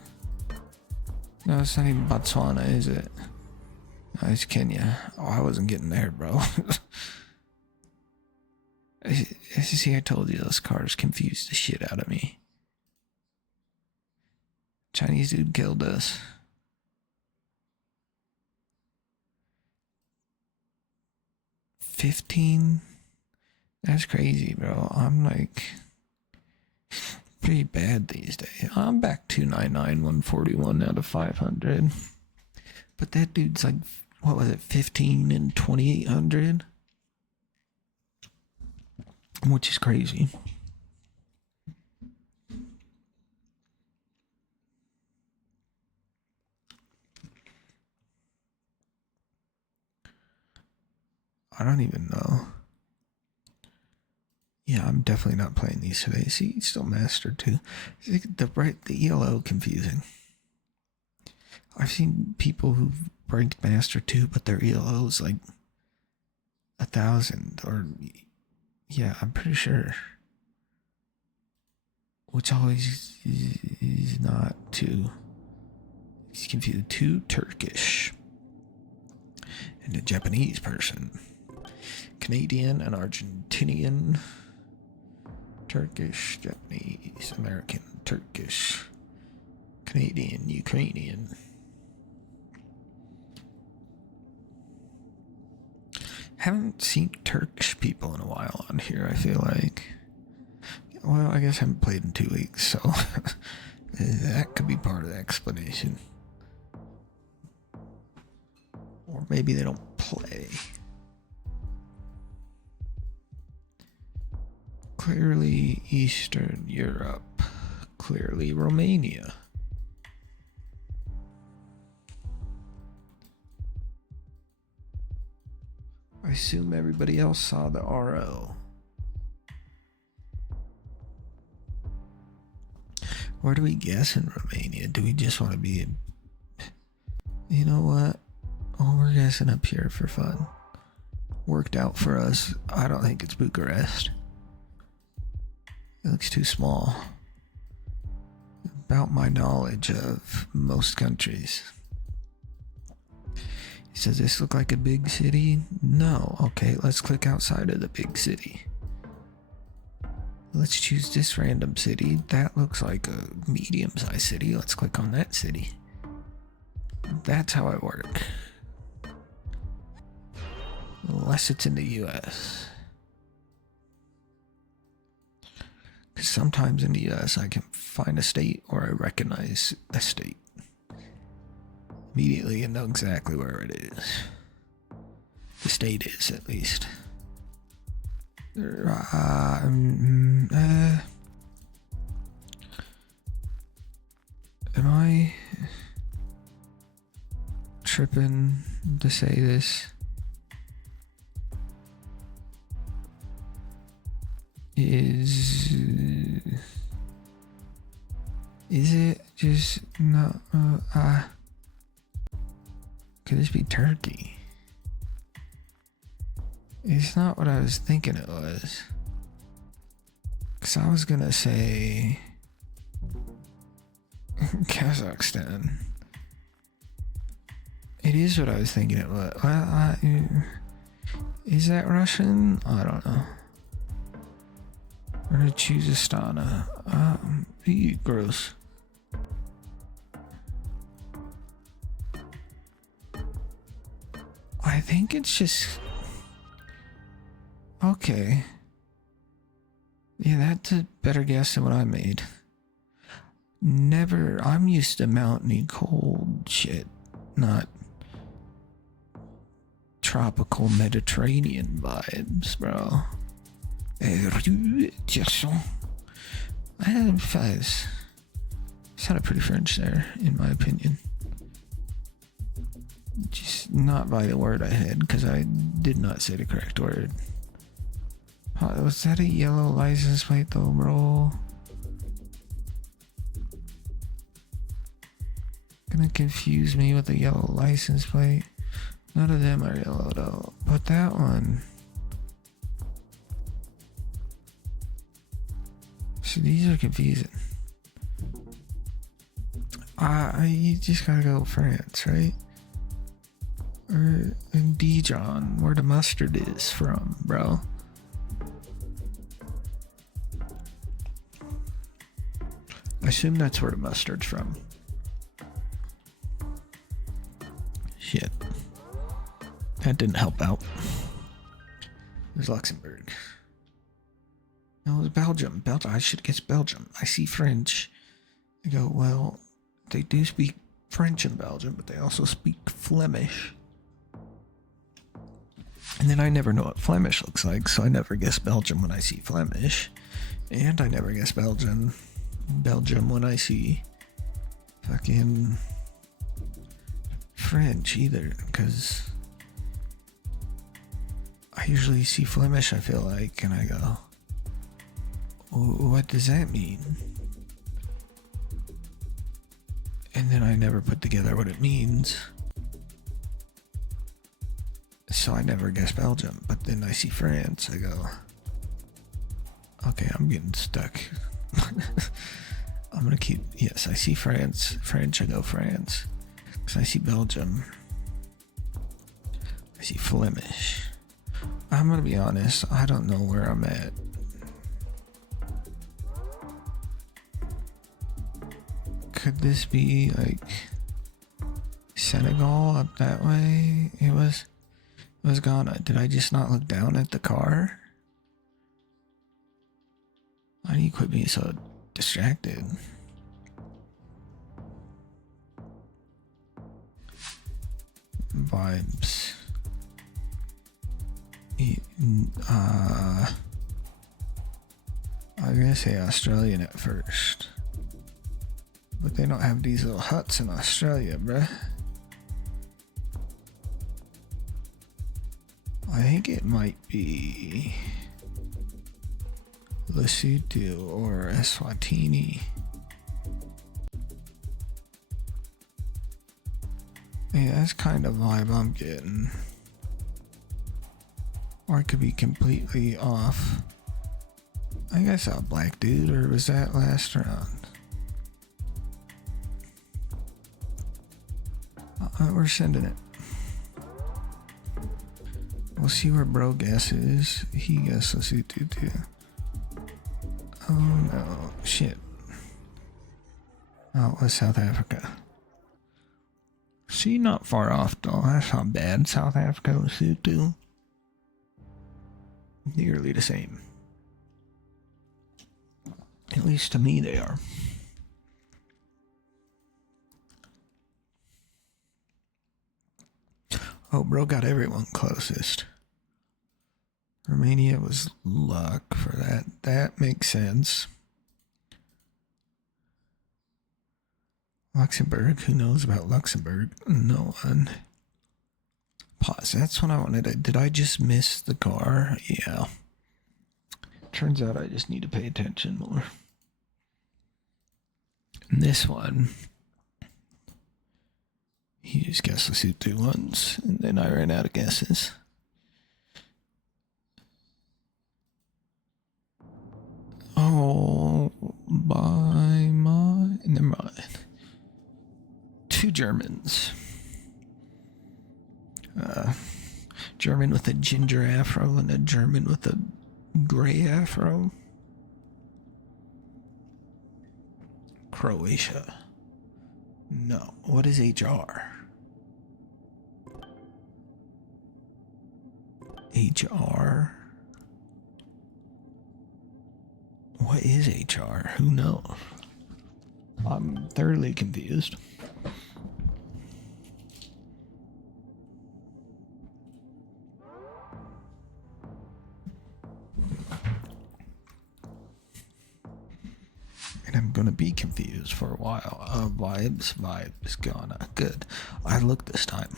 No, it's not even Botswana, is it? No, it's Kenya. Oh, I wasn't getting there, bro. See, I told you those cars confused the shit out of me. Chinese dude killed us. $15? That's crazy, bro. I'm like pretty bad these days. I'm back 299, 141 out of 500. But that dude's like, what was it, 15 and 2800? Which is crazy. I don't even know. Yeah, I'm definitely not playing these today. See, it's still master 2. The ELO confusing. I've seen people who've ranked master 2, but their ELO is like 1,000 or yeah, I'm pretty sure. which always is not too. He's confused. Too Turkish. And a Japanese person. Canadian and Argentinian. Turkish, Japanese, American, Turkish, Canadian, Ukrainian. Haven't seen Turkish people in a while on here, I feel like. Well, I guess I haven't played in 2 weeks, so that could be part of the explanation. Or maybe they don't play. Clearly Eastern Europe. Clearly Romania. I assume everybody else saw the RO. Where do we guess in Romania? Do we just want to be... You know what? Oh, we're guessing up here for fun. Worked out for us. I don't think it's Bucharest. It looks too small. About my knowledge of most countries. He says, this look like a big city? No. Okay, let's click outside of the big city. Let's choose this random city. That looks like a medium-sized city. Let's click on that city. That's how I work. Unless it's in the US. Because sometimes in the US I can find a state or I recognize a state immediately and know exactly where it is. The state is, at least. Am I tripping to say this? Is it just not, could this be Turkey? It's not what I was thinking it was. Cause I was gonna say Kazakhstan. It is what I was thinking it was. Well, is that Russian? I don't know. We're gonna choose Astana. Gross. I think it's just... Okay. Yeah, that's a better guess than what I made. Never... I'm used to mountainy cold shit, not tropical Mediterranean vibes, bro. Sounded pretty French there, in my opinion. Just not by the word I had, because I did not say the correct word. Was that a yellow license plate though, bro? Gonna confuse me with a yellow license plate. None of them are yellow though, but that one. So these are confusing. You just gotta go France, right? Or in Dijon, where the mustard is from, bro. I assume that's where the mustard's from. Shit. That didn't help out. It was Luxembourg. No, it was Belgium. Belgium. I should guess Belgium. I see French. I go, well, they do speak French in Belgium, but they also speak Flemish. And then I never know what Flemish looks like, so I never guess Belgium when I see Flemish. And I never guess Belgium when I see fucking French either, because I usually see Flemish, I feel like, and I go, what does that mean? And then I never put together what it means. So I never guess Belgium, but then I see France, I go, okay, I'm getting stuck. Yes, I see France. French, I go France. Because I see Belgium. I see Flemish. I'm gonna be honest, I don't know where I'm at. Could this be like Senegal up that way? It was Ghana. Did I just not look down at the car? Why do you quit being so distracted? Vibes. I'm gonna say Australian at first. But they don't have these little huts in Australia, bruh. I think it might be Lesotho or Eswatini. Yeah, that's kind of vibe I'm getting. Or it could be completely off. I think I saw a black dude, or was that last round? We're sending it. We'll see where bro guesses. He guesses Lesotho too. Oh no, shit. Oh, it was South Africa. See, not far off though. That's not bad. South Africa, Lesotho. Nearly the same. At least to me, they are. Oh, bro got everyone closest. Romania was luck for that. That makes sense. Luxembourg, who knows about Luxembourg? No one. Pause, that's what I wanted to, did I just miss the car? Yeah. Turns out I just need to pay attention more. And this one, he just guessed Lesotho once, and then I ran out of guesses. Oh, by my, never mind. Two Germans. German with a ginger afro and a German with a gray afro. Croatia. No. What is HR? HR? What is HR? Who knows? I'm thoroughly confused. And I'm gonna be confused for a while. Vibes, Ghana. Good. I looked this time.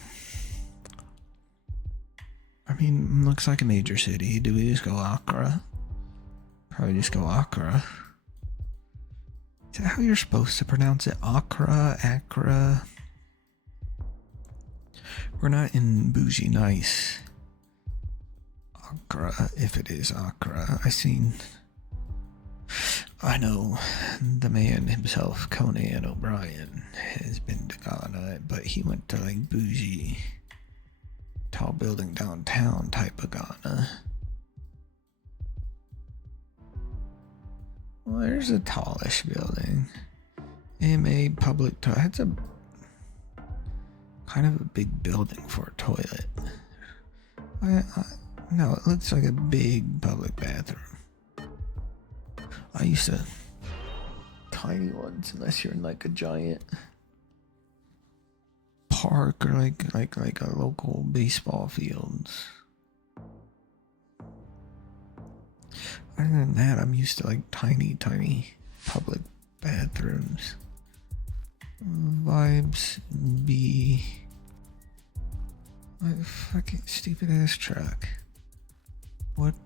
I mean, looks like a major city. Do we just go Accra? Probably just go Accra. Is that how you're supposed to pronounce it? Accra? We're not in bougie nice. Accra, if it is Accra. I know the man himself, Conan O'Brien, has been to Ghana, but he went to like bougie, tall building downtown type of Ghana. Well, there's a tallish building. MA public toilet. That's a kind of a big building for a toilet. No, it looks like a big public bathroom. I used to tiny ones, unless you're in like a giant park or like a local baseball fields. Other than that, I'm used to like tiny public bathrooms. Vibes B. My fucking stupid ass truck. What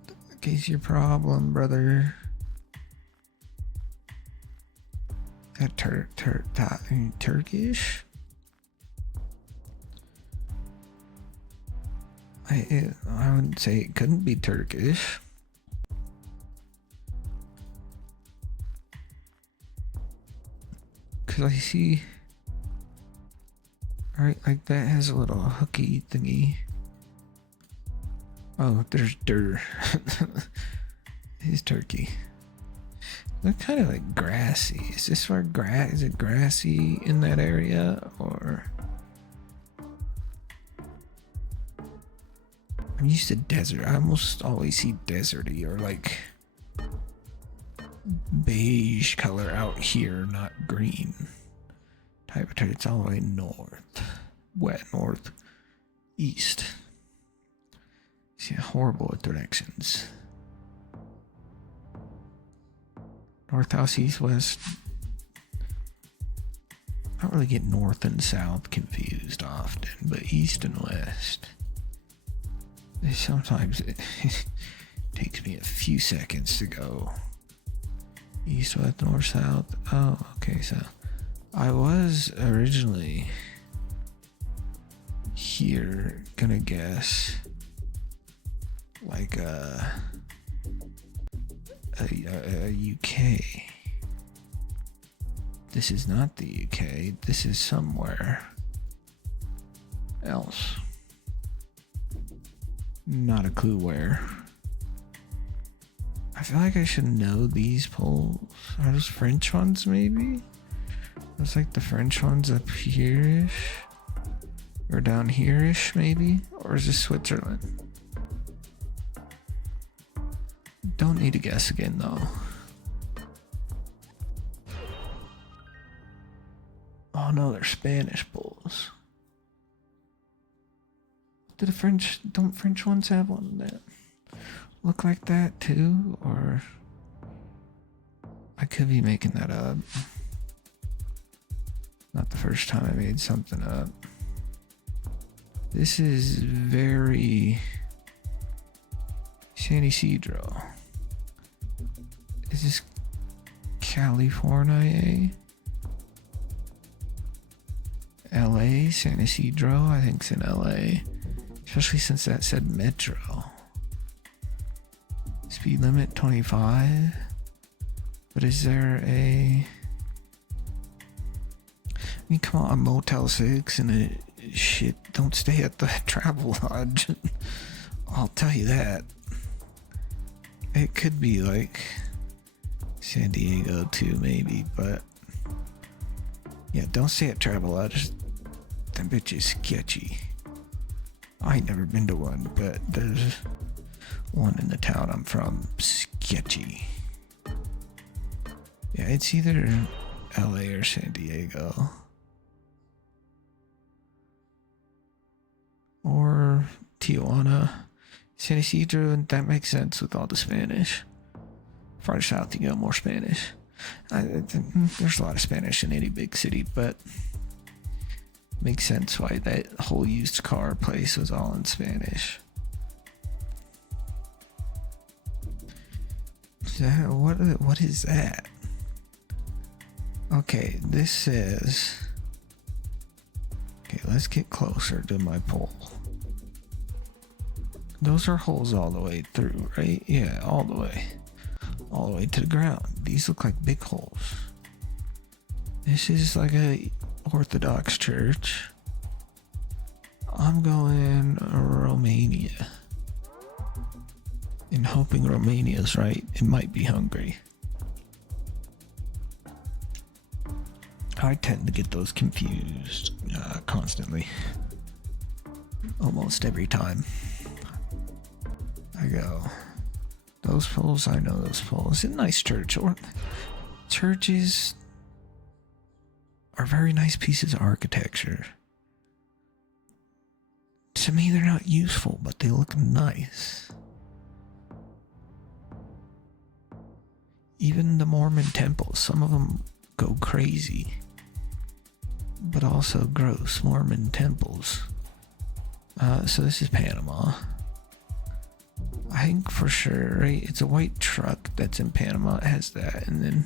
is your problem, brother? That Turkish? I would say it couldn't be Turkish. Because I see... Alright, like that has a little hooky thingy. Oh, there's dirt. He's turkey. They're kind of like grassy. Is this where is it grassy in that area, or? I'm used to desert. I almost always see deserty or like beige color out here, not green. Type of it's all the way north, north, east. See, horrible at directions. North, south, east, west. I don't really get north and south confused often, but east and west. Sometimes it takes me a few seconds to go east, west, north, south. Oh, okay, so I was originally here gonna guess like a UK. This is not the UK. This is somewhere else. Not a clue where. I feel like I should know these poles. Are those French ones, maybe? It's like the French ones up here-ish. Or down here-ish, maybe? Or is this Switzerland? Don't need to guess again, though. Oh no, they're Spanish poles. Don't French ones have one that look like that too? Or I could be making that up. Not the first time I made something up. This is very San Isidro. Is this California? LA, San Isidro, I think it's in LA. Especially since that said metro. Speed limit 25. But is there a... I mean, come on, Motel 6 and a shit, don't stay at the travel lodge. I'll tell you that. It could be like San Diego too, maybe, but yeah, don't stay at travel lodge. That bitch is sketchy. I ain't never been to one, but there's one in the town I'm from. Sketchy. Yeah, it's either LA or San Diego. Or Tijuana. San Isidro, and that makes sense with all the Spanish. Farther south you go, more Spanish. There's a lot of Spanish in any big city, but makes sense why that whole used car place was all in Spanish. What is that? Okay, this says... Okay, let's get closer to my pole. Those are holes all the way through, right? Yeah, all the way. All the way to the ground. These look like big holes. This is like a Orthodox church. I'm going Romania. And hoping Romania's right. It might be Hungary. I tend to get those confused constantly. Almost every time. I go, those poles, I know those poles. It's a nice church. Or churches are very nice pieces of architecture. To me, they're not useful, but they look nice. Even the Mormon temples, some of them go crazy, but also gross Mormon temples. So this is Panama. I think for sure, right? It's a white truck that's in Panama. It has that, and then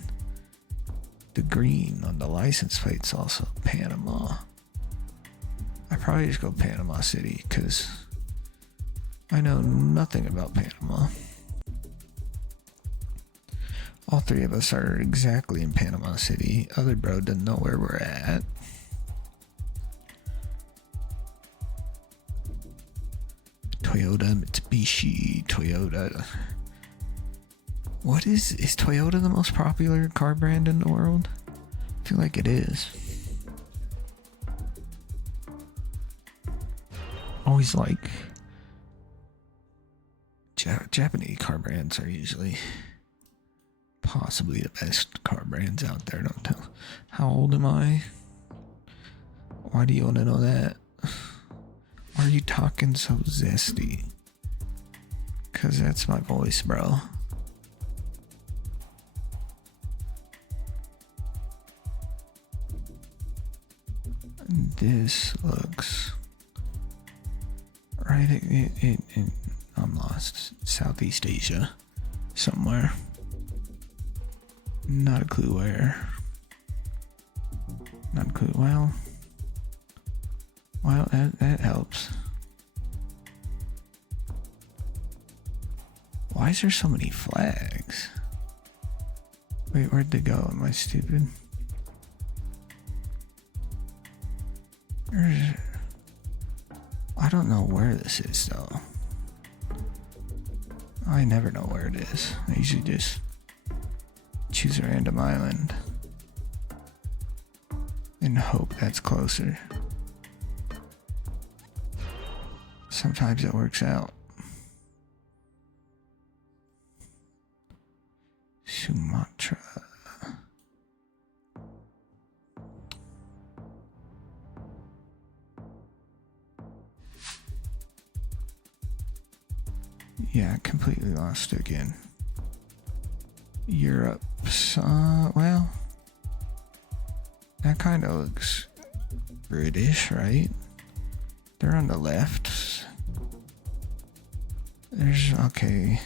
the green on the license plate's also Panama. I probably just go Panama City because I know nothing about Panama. All three of us are exactly in Panama City. Other bro doesn't know where we're at. Toyota, Mitsubishi, Toyota. What is Toyota the most popular car brand in the world? I feel like it is. Always like Japanese car brands are usually possibly the best car brands out there. Don't tell. How old am I? Why do you want to know that? Why are you talking so zesty? Cause that's my voice, bro. This looks right. I'm lost. Southeast Asia, somewhere. Not a clue where. Not a clue. Well, that helps. Why is there so many flags? Wait, where'd they go? Am I stupid? I don't know where this is though. I never know where it is. I usually just choose a random island and hope that's closer. Sometimes it works out. Sumatra. Yeah, completely lost again. Europe. Well, that kind of looks British, right? They're on the left. There's, okay.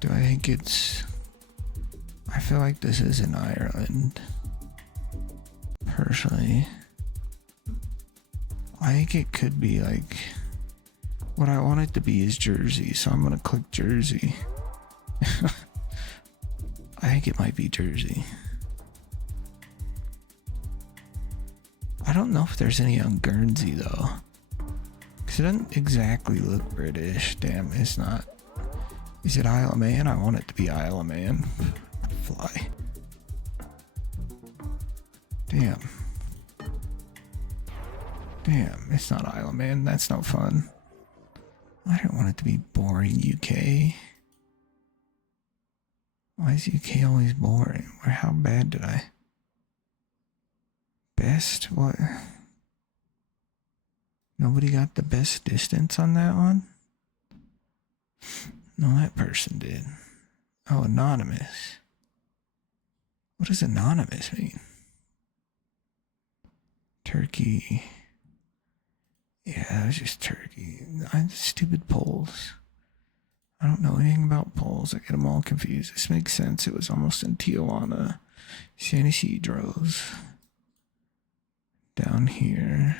Do I think it's... I feel like this is in Ireland. Personally. I think it could be like... What I want it to be is Jersey, so I'm gonna click Jersey. I think it might be Jersey. I don't know if there's any on Guernsey though. Cause it doesn't exactly look British. Damn, it's not. Is it Isle of Man? I want it to be Isle of Man. Fly. Damn. Damn, it's not Isle of Man. That's no fun. I don't want it to be boring, UK. Why is UK always boring? Or how bad did I? Best? What? Nobody got the best distance on that one? No, that person did. Oh, anonymous. What does anonymous mean? Turkey. Yeah, it was just Turkey. Stupid polls. I don't know anything about polls. I get them all confused. This makes sense. It was almost in Tijuana. San Isidro's. Down here.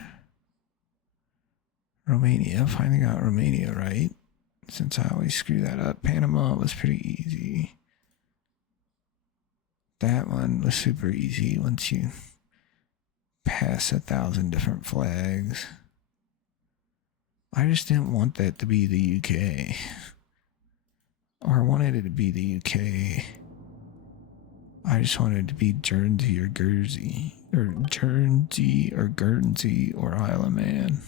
Romania. Finally got Romania right. Since I always screw that up. Panama was pretty easy. That one was super easy once you pass 1,000 different flags. I just didn't want that to be the UK. Or I wanted it to be the UK. I just wanted it to be Jersey or Guernsey. Or Jersey or Guernsey or Isle of Man.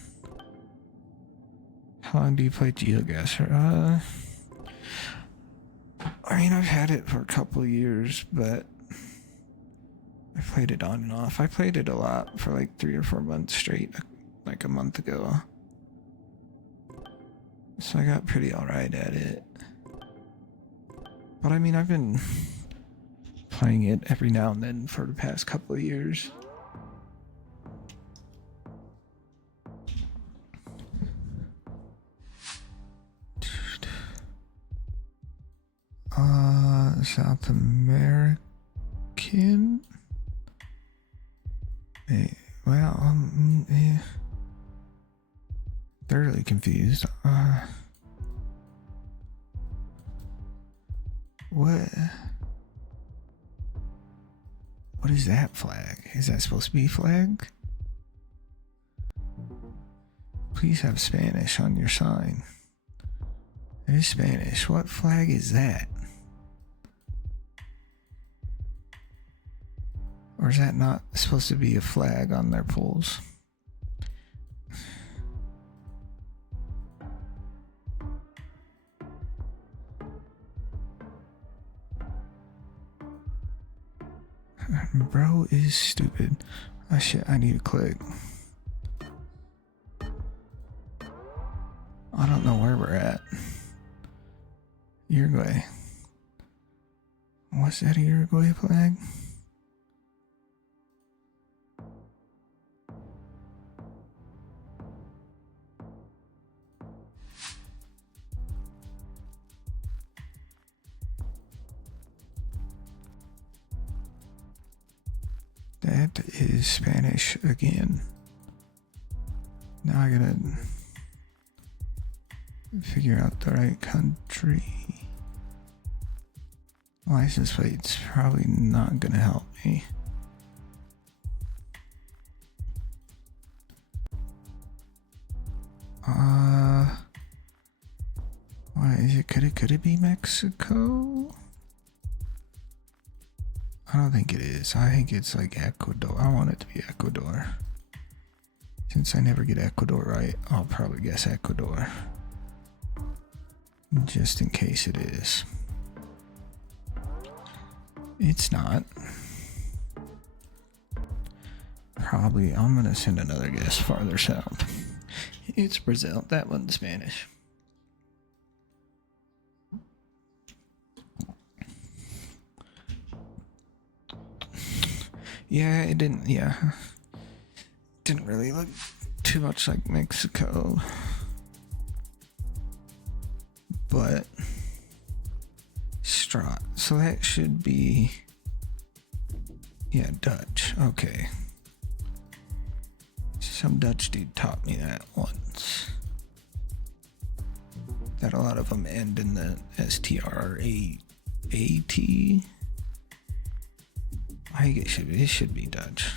How long do you play geogussr? I mean, I've had it for a couple of years, but I played it on and off. I played it a lot for like 3 or 4 months straight, like a month ago. So I got pretty alright at it. But I mean, I've been playing it every now and then for the past couple of years. South American? Hey, well, yeah. Thoroughly confused. What? What is that flag? Is that supposed to be a flag? Please have Spanish on your sign. It is Spanish. What flag is that? Or is that not supposed to be a flag on their poles? Bro is stupid. Oh shit, I need to click. I don't know where we're at. Uruguay. Was that a Uruguay flag? That is Spanish again. Now I gotta figure out the right country. License plate's probably not gonna help me. Why is it? Could it be Mexico? I don't think it is. I think it's like Ecuador. I want it to be Ecuador. Since I never get Ecuador right, I'll probably guess Ecuador. Just in case it is. It's not. Probably, I'm gonna send another guess farther south. It's Brazil. That one's Spanish. Yeah, it didn't, yeah. Didn't really look too much like Mexico. But Strat. So that should be, yeah, Dutch. Okay. Some Dutch dude taught me that once. That a lot of them end in the STRAAT. I think it should be Dutch.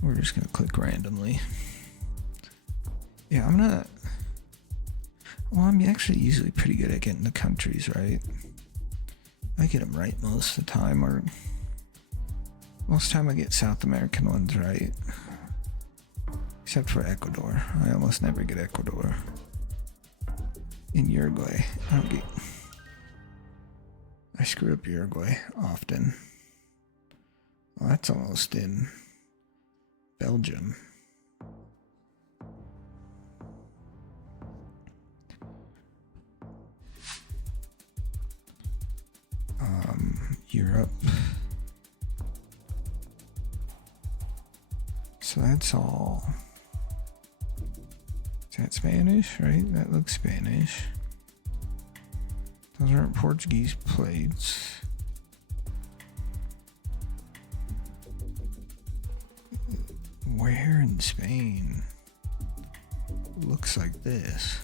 We're just gonna click randomly. Yeah, I'm actually usually pretty good at getting the countries right. I get them right most of the time, or most of the time I get South American ones right. Except for Ecuador. I almost never get Ecuador. In Uruguay, I screw up Uruguay often. Well, that's almost in Belgium. Europe. So that's all. Is that Spanish, right? That looks Spanish. Those aren't Portuguese plates. Where in Spain looks like this?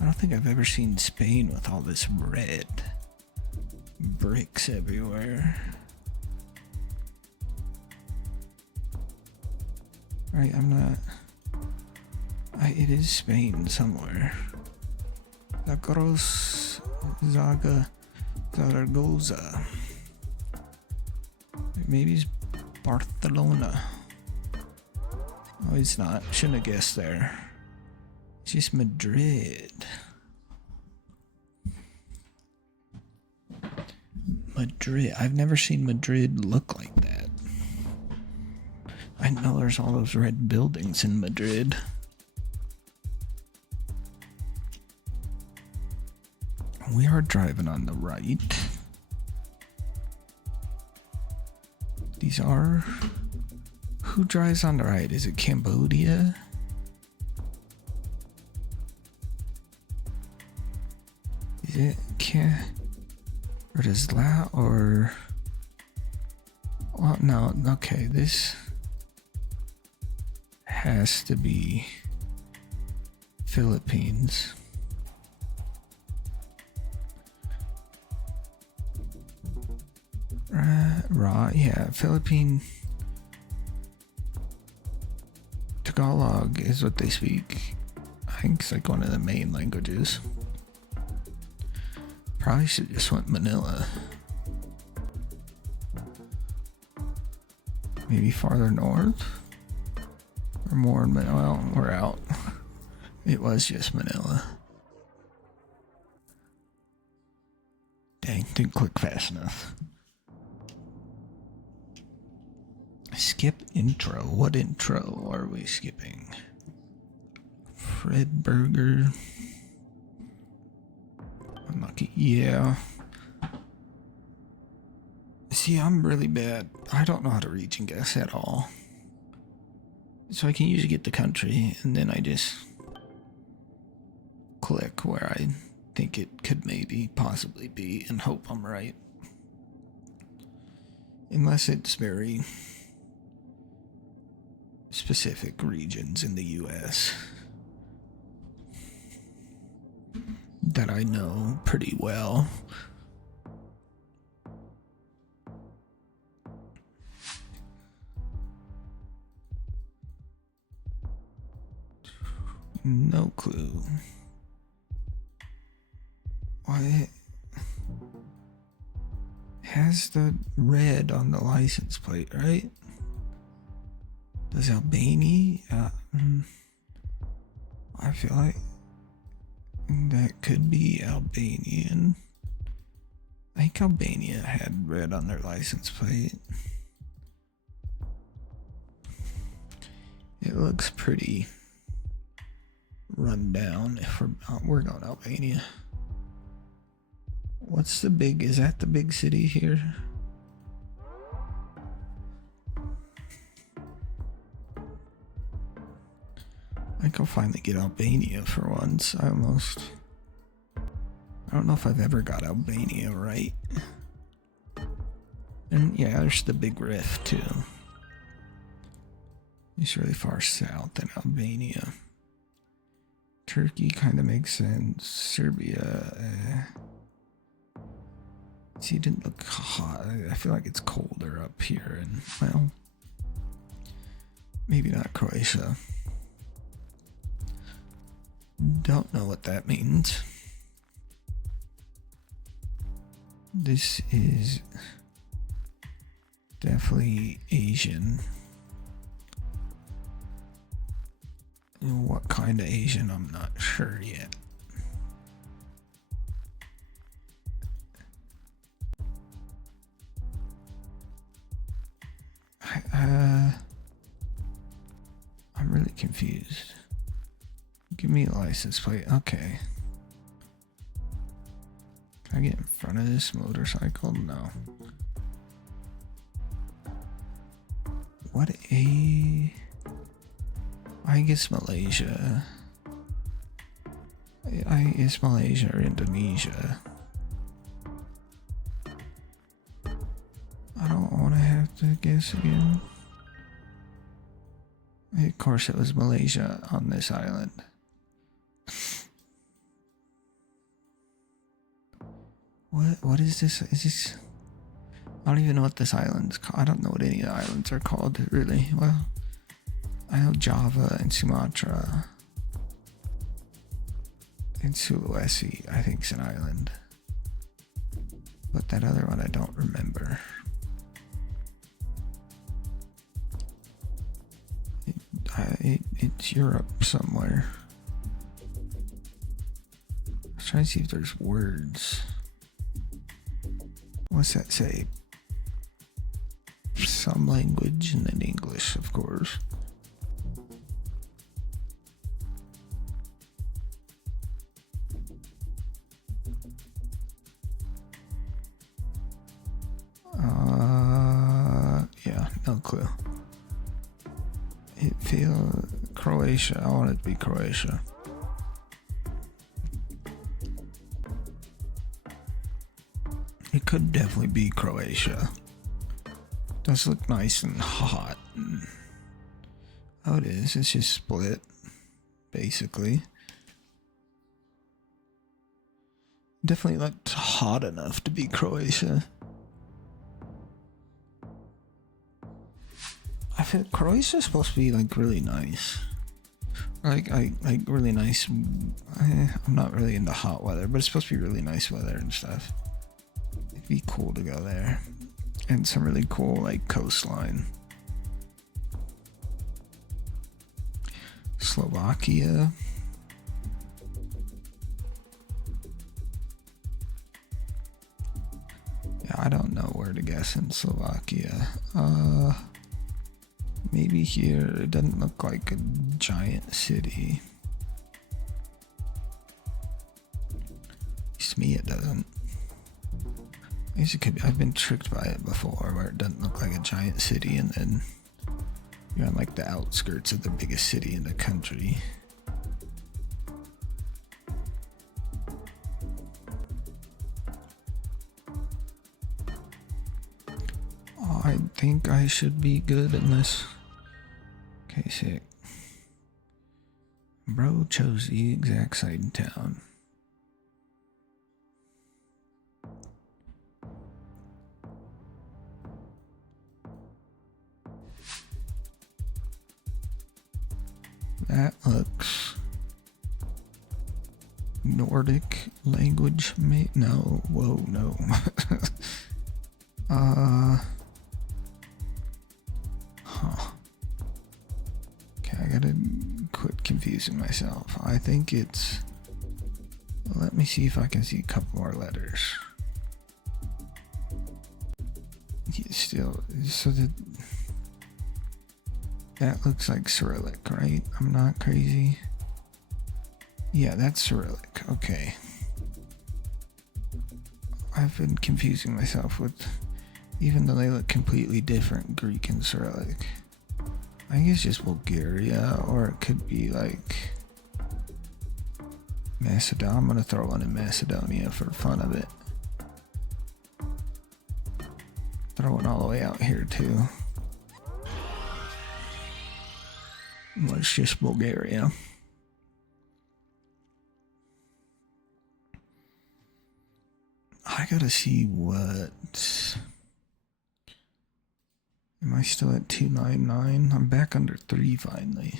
I don't think I've ever seen Spain with all this red bricks everywhere. Right, it is Spain somewhere. Zaragoza. Maybe it's Barcelona. Oh, it's not. Shouldn't have guessed there. It's just Madrid. Madrid. I've never seen Madrid look like that. I know there's all those red buildings in Madrid. We are driving on the right. These are... Who drives on the right? Is it Cambodia? Is it or does Laos or... Well, no, okay, this has to be Philippines. Yeah, Philippine Tagalog is what they speak. I think it's like one of the main languages. Probably should just went Manila. Maybe farther north? Or more in Manila? Well, we're out. It was just Manila. Dang, didn't click fast enough. Skip intro. What intro are we skipping? Fred Burger. Unlucky. Yeah. See, I'm really bad. I don't know how to region guess at all. So I can usually get the country, and then I just click where I think it could maybe possibly be and hope I'm right. Unless it's very specific regions in the US that I know pretty well. No clue. Why has the red on the license plate, right? Does Albania? I feel like that could be Albanian. I think Albania had red on their license plate. It looks pretty run down if we're going Albania. What's the big, is that the big city here? I think I'll finally get Albania for once. I don't know if I've ever got Albania right. And yeah, there's the big rift too. It's really far south in Albania. Turkey kind of makes sense. Serbia, see, it didn't look hot. I feel like it's colder up here, and well, maybe not Croatia. Don't know what that means. This is definitely Asian. What kind of Asian, I'm not sure yet. I'm really confused. Give me a license plate. Okay. Can I get in front of this motorcycle? No. What a... I guess Malaysia. I guess Malaysia or Indonesia. I don't want to have to guess again. Of course it was Malaysia on this island. What is this? Is this... I don't even know what this island's called. I don't know what any of the islands are called, really. Well, I know Java and Sumatra. And Sulawesi, I think, is an island. But that other one I don't remember. It's Europe somewhere. I was trying to see if there's words. What's that say? Some language and then English, of course. Yeah, no clue. It feels Croatia. I want it to be Croatia. It could definitely be Croatia. Does look nice and hot. Oh, it is. It's just split, basically. Definitely looked hot enough to be Croatia. I feel Croatia's supposed to be like really nice. Like really nice. I'm not really into hot weather, but it's supposed to be really nice weather and stuff. It'd be cool to go there, and some really cool like coastline. Slovakia. Yeah, I don't know where to guess in Slovakia. Maybe here. It doesn't look like a giant city. At least to me it doesn't. I guess it could be. I've been tricked by it before where it doesn't look like a giant city and then you're on like the outskirts of the biggest city in the country. Oh, I think I should be good in this. Okay, sick. Bro chose the exact site in town. That looks Nordic language, mate. No, whoa, no. Huh. Okay, I gotta quit confusing myself. I think it's. Let me see if I can see a couple more letters. Yeah, still, so that looks like Cyrillic, right? I'm not crazy. Yeah, that's Cyrillic. Okay. I've been confusing myself with, even though they look completely different, Greek and Cyrillic. I think it's just Bulgaria, or it could be like Macedonia. I'm gonna throw one in Macedonia for fun of it. Throw one all the way out here too. It's just Bulgaria. I gotta see what. Am I still at 299? I'm back under 3 finally.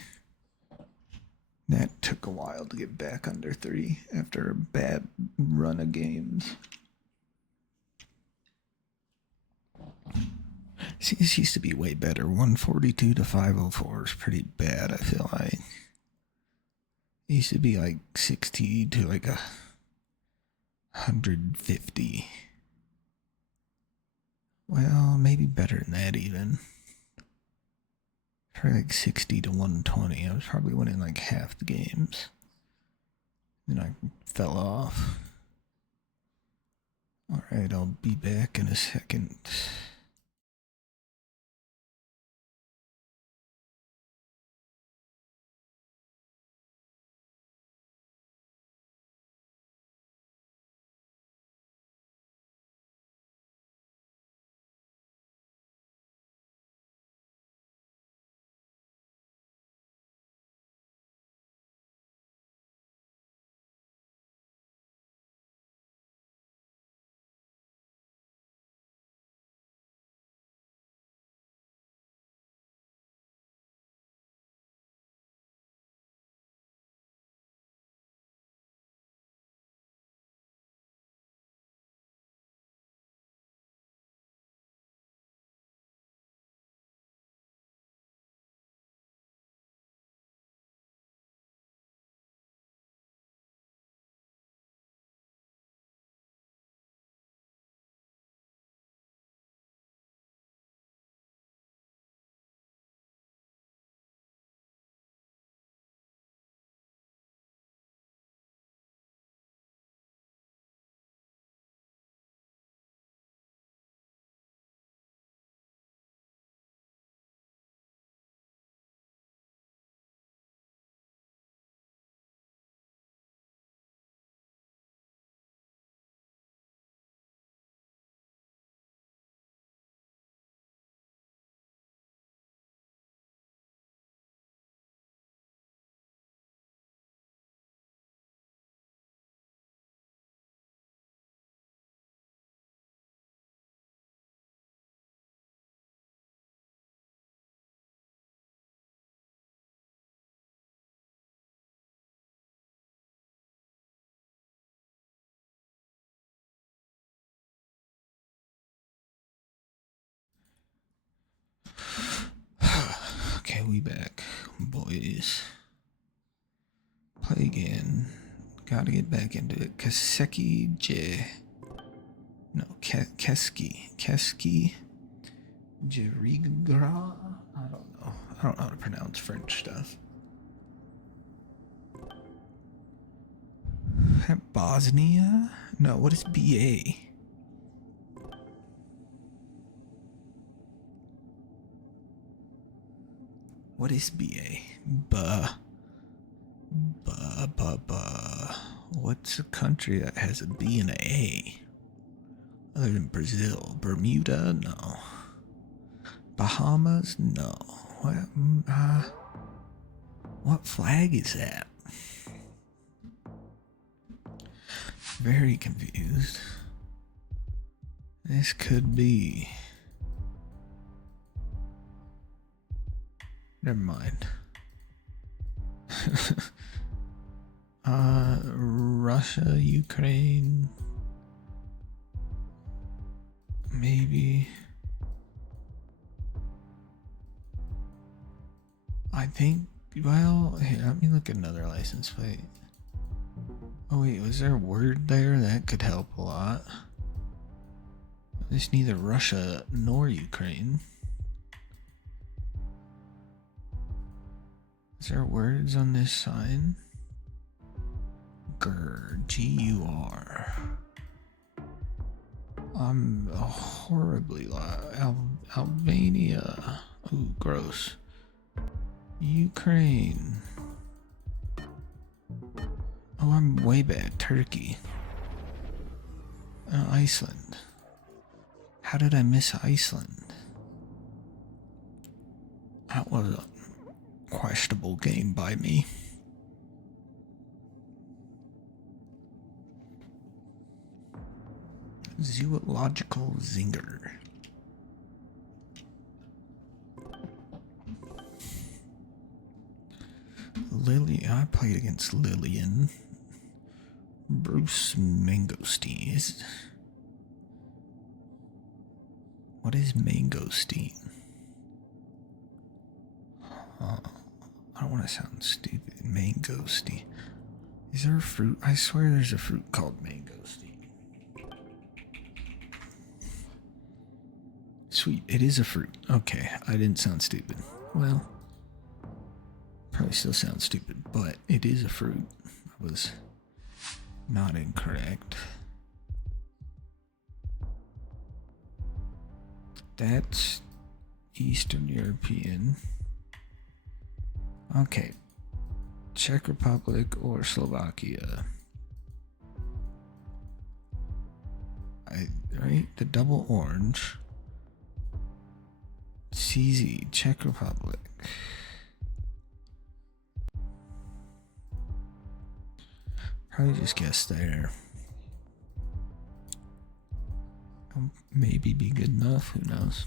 That took a while to get back under 3 after a bad run of games. See, this used to be way better. 142 to 504 is pretty bad, I feel like. It used to be like 60 to like 150. Well, maybe better than that even. For like 60 to 120. I was probably winning like half the games. Then I fell off. Alright, I'll be back in a second. Okay, we back, boys. Play again. Gotta get back into it. Kaseki J. No, Keski. Keski Jerigra? I don't know. I don't know how to pronounce French stuff. Bosnia? No, what is BA? What is BA? What's a country that has a B and a A? Other than Brazil. Bermuda? No. Bahamas? No. What flag is that? Very confused. This could be. Never mind. Russia, Ukraine. Maybe. I think, well, here, let me look at another license plate. Oh wait, was there a word there? That could help a lot. There's neither Russia nor Ukraine. Is there words on this sign? GUR, G-U-R. I'm horribly Albania. Ooh, gross. Ukraine. Oh, I'm way bad. Turkey. Iceland. How did I miss Iceland? That was a questionable game by me. Zoological Zinger. Lily, I played against Lillian. Bruce Mangosteen. What is mangosteen? I don't want to sound stupid. Mangosteen. Is there a fruit? I swear there's a fruit called mangosteen. Sweet, it is a fruit. Okay, I didn't sound stupid. Well, probably still sounds stupid, but it is a fruit. I was not incorrect. That's Eastern European. Okay. Czech Republic or Slovakia. Right? The double orange. CZ, Czech Republic. Probably just guess there. Maybe be good enough, who knows?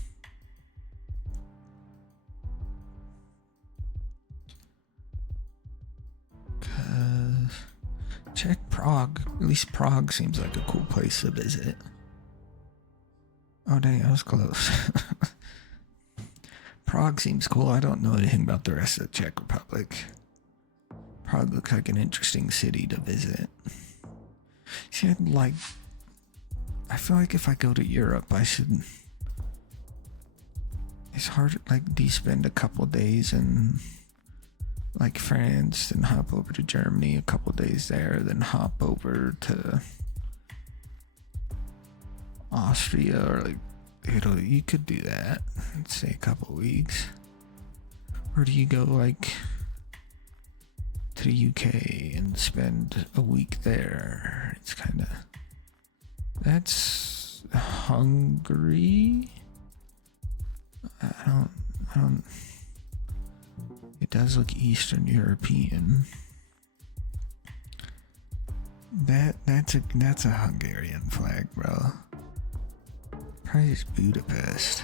Czech Prague. At least Prague seems like a cool place to visit. Oh dang, I was close. Prague seems cool. I don't know anything about the rest of the Czech Republic. Prague looks like an interesting city to visit. See, I feel like if I go to Europe, I should. It's hard. Like, do you spend a couple days in, like, France, then hop over to Germany, a couple days there, then hop over to Austria or like Italy? You could do that. Let's say a couple weeks. Or do you go like to the UK and spend a week there? It's kind of. That's Hungary. I don't. It does look Eastern European. That's a Hungarian flag, bro. Probably just Budapest.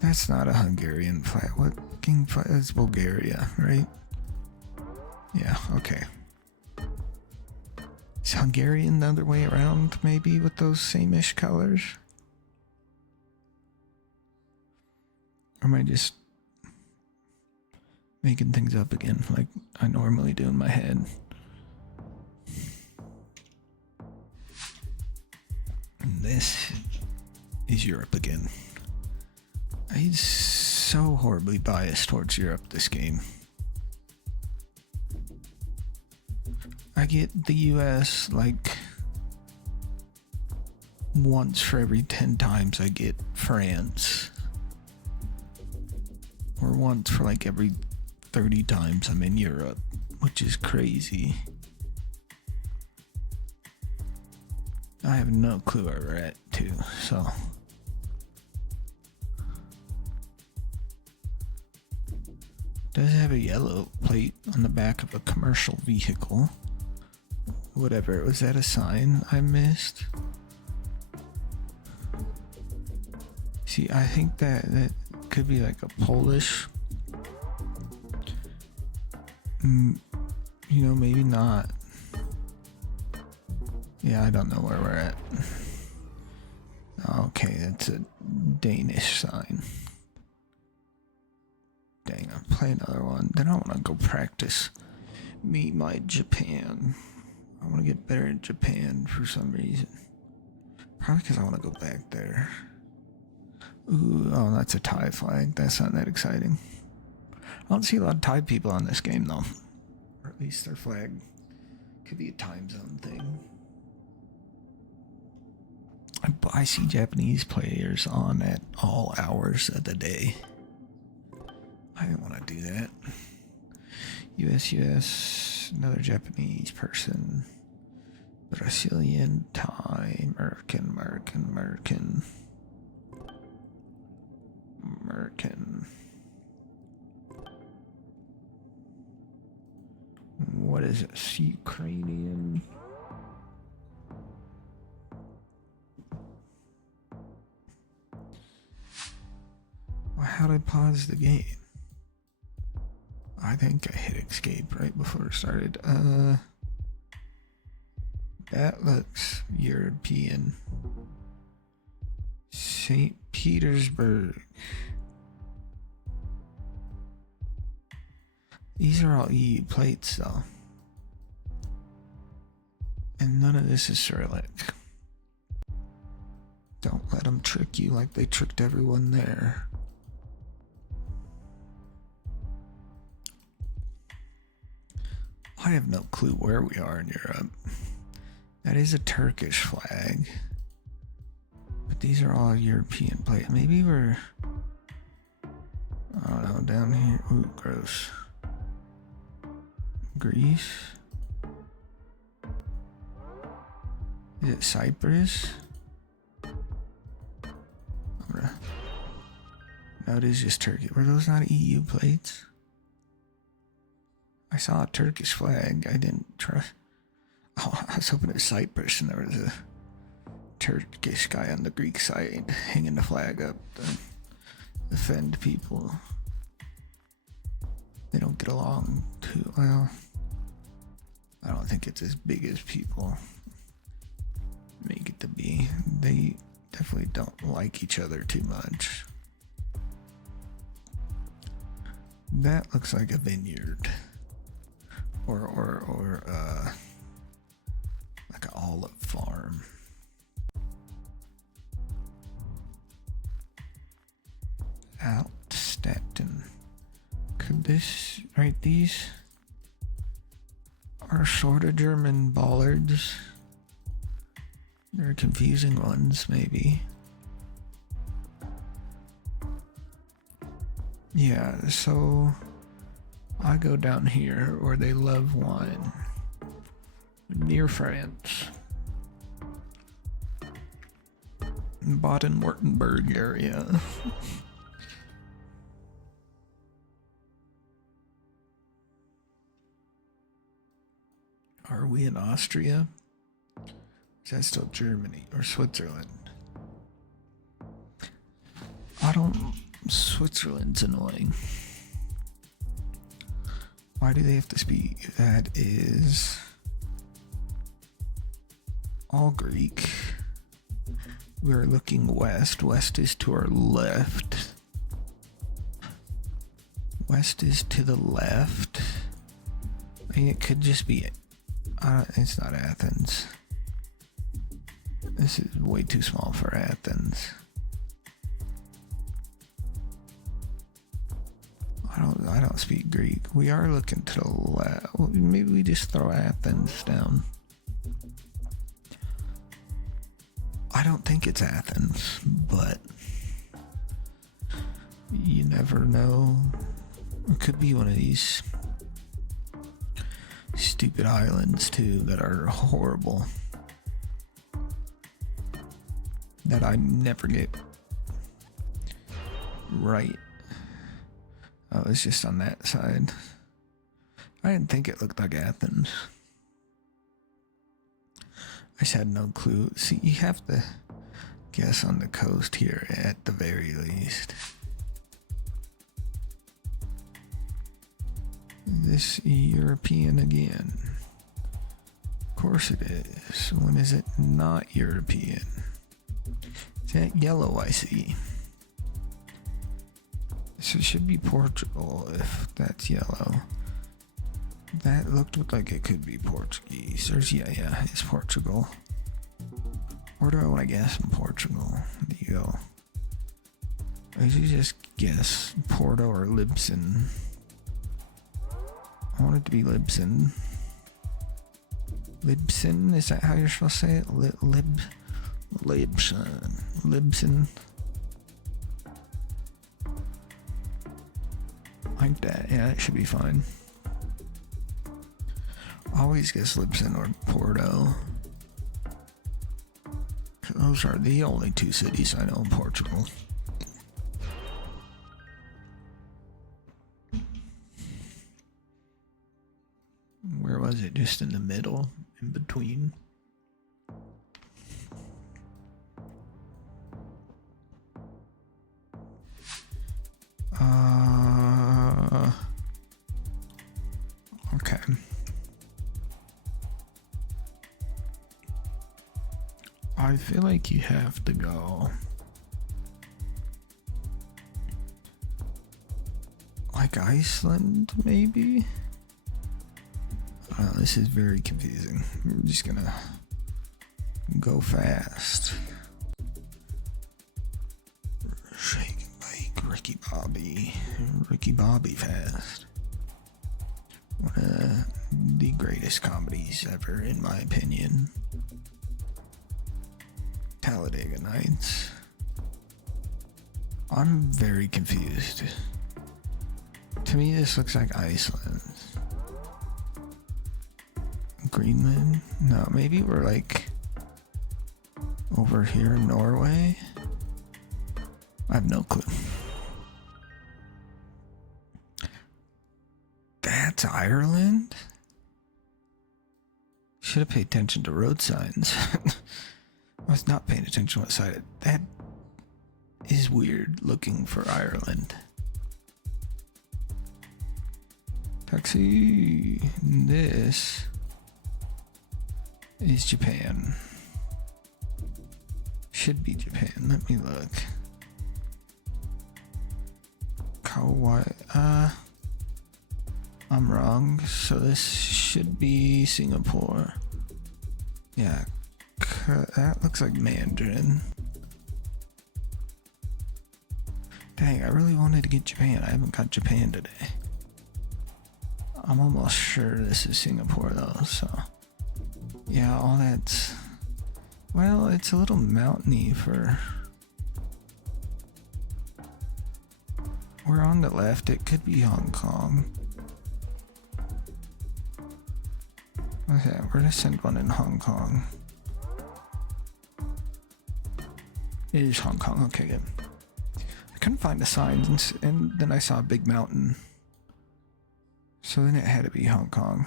That's not a Hungarian flag. What king flag? That's Bulgaria, right? Yeah. Okay. Is Hungarian the other way around, maybe, with those same-ish colors? Or am I just making things up again like I normally do in my head. And this is Europe again. I'm so horribly biased towards Europe this game. I get the US like once for every 10 times I get France. Or once for like every 30 times I'm in Europe, which is crazy. I have no clue where we're at too, so. Does have a yellow plate on the back of a commercial vehicle. Whatever, was that a sign I missed? See, I think that could be like a Polish. You know, maybe not. Yeah, I don't know where we're at. Okay, that's a Danish sign. Dang, I'll play another one. Then I want to go practice Meet My Japan. I want to get better in Japan for some reason. Probably because I want to go back there. Ooh, oh, that's a Thai flag. That's not that exciting. I don't see a lot of Thai people on this game, though. Or at least their flag could be a time zone thing. I see Japanese players on at all hours of the day. I didn't want to do that. US, another Japanese person. Brazilian, Thai, American. What is this? Ukrainian. Well, how did I pause the game? I think I hit escape right before it started. That looks European. St. Petersburg. These are all EU plates, though. And none of this is Cyrillic. Don't let them trick you like they tricked everyone there. I have no clue where we are in Europe. That is a Turkish flag. But these are all European plates. Maybe we're... I don't know, down here. Ooh, gross. Greece? Is it Cyprus? No, it is just Turkey. Were those not EU plates? I saw a Turkish flag. I didn't trust. Oh, I was hoping it was Cyprus and there was a Turkish guy on the Greek side hanging the flag up to offend people. They don't get along too well. I don't think it's as big as people make it to be. They definitely don't like each other too much. That looks like a vineyard. Or like an olive farm. Outstatten. Could this, right, these are sort of German bollards. They're confusing ones, maybe. Yeah, so I go down here where they love wine. Near France. Baden-Württemberg area. Are we in Austria? Is that still Germany or Switzerland? Switzerland's annoying. Why do they have to speak? That is all Greek. We're looking west. West is to our left. West is to the left. I mean, it could just be... it's not Athens. This is way too small for Athens. I don't speak Greek. We are looking to the left. Well, maybe we just throw Athens down. I don't think it's Athens, but you never know. It could be one of these stupid islands too that are horrible, that I never get right. Oh, it's just on that side. I didn't think it looked like Athens. I just had no clue. See, you have to guess on the coast here at the very least. This European again. Of course it is. When is it not European? Is that yellow I see? So it should be Portugal if that's yellow. That looked like it could be Portuguese. There's, yeah, it's Portugal. Where do I want to guess in Portugal? There you go. I should just guess Porto or Libsyn. I want it to be Libsyn. Libsyn, is that how you're supposed to say it? Libsyn. Like that, yeah, it should be fine. Always guess Libsyn or Porto. Those are the only two cities I know in Portugal. Where was it? Just in the middle, in between. Okay. I feel like you have to go like Iceland, maybe? This is very confusing. We're just gonna go fast. Shake, bake, Ricky Bobby fast. One of the greatest comedies ever, in my opinion. Talladega Nights. I'm very confused. To me, this looks like Iceland. Greenland? No, maybe we're like over here in Norway. I have no clue. That's Ireland? Should have paid attention to road signs. I was not paying attention what side. That is weird looking for Ireland. Taxi. This is Japan. Should be Japan. Let me look. Kauai. I'm wrong. So this should be Singapore. Yeah. That looks like Mandarin. Dang, I really wanted to get Japan. I haven't got Japan today. I'm almost sure this is Singapore though, so. Yeah, all that's... Well, it's a little mountainy for... We're on the left. It could be Hong Kong. Okay, we're gonna send one in Hong Kong. It is Hong Kong. Okay, good. I couldn't find the signs, and then I saw a big mountain. So then it had to be Hong Kong.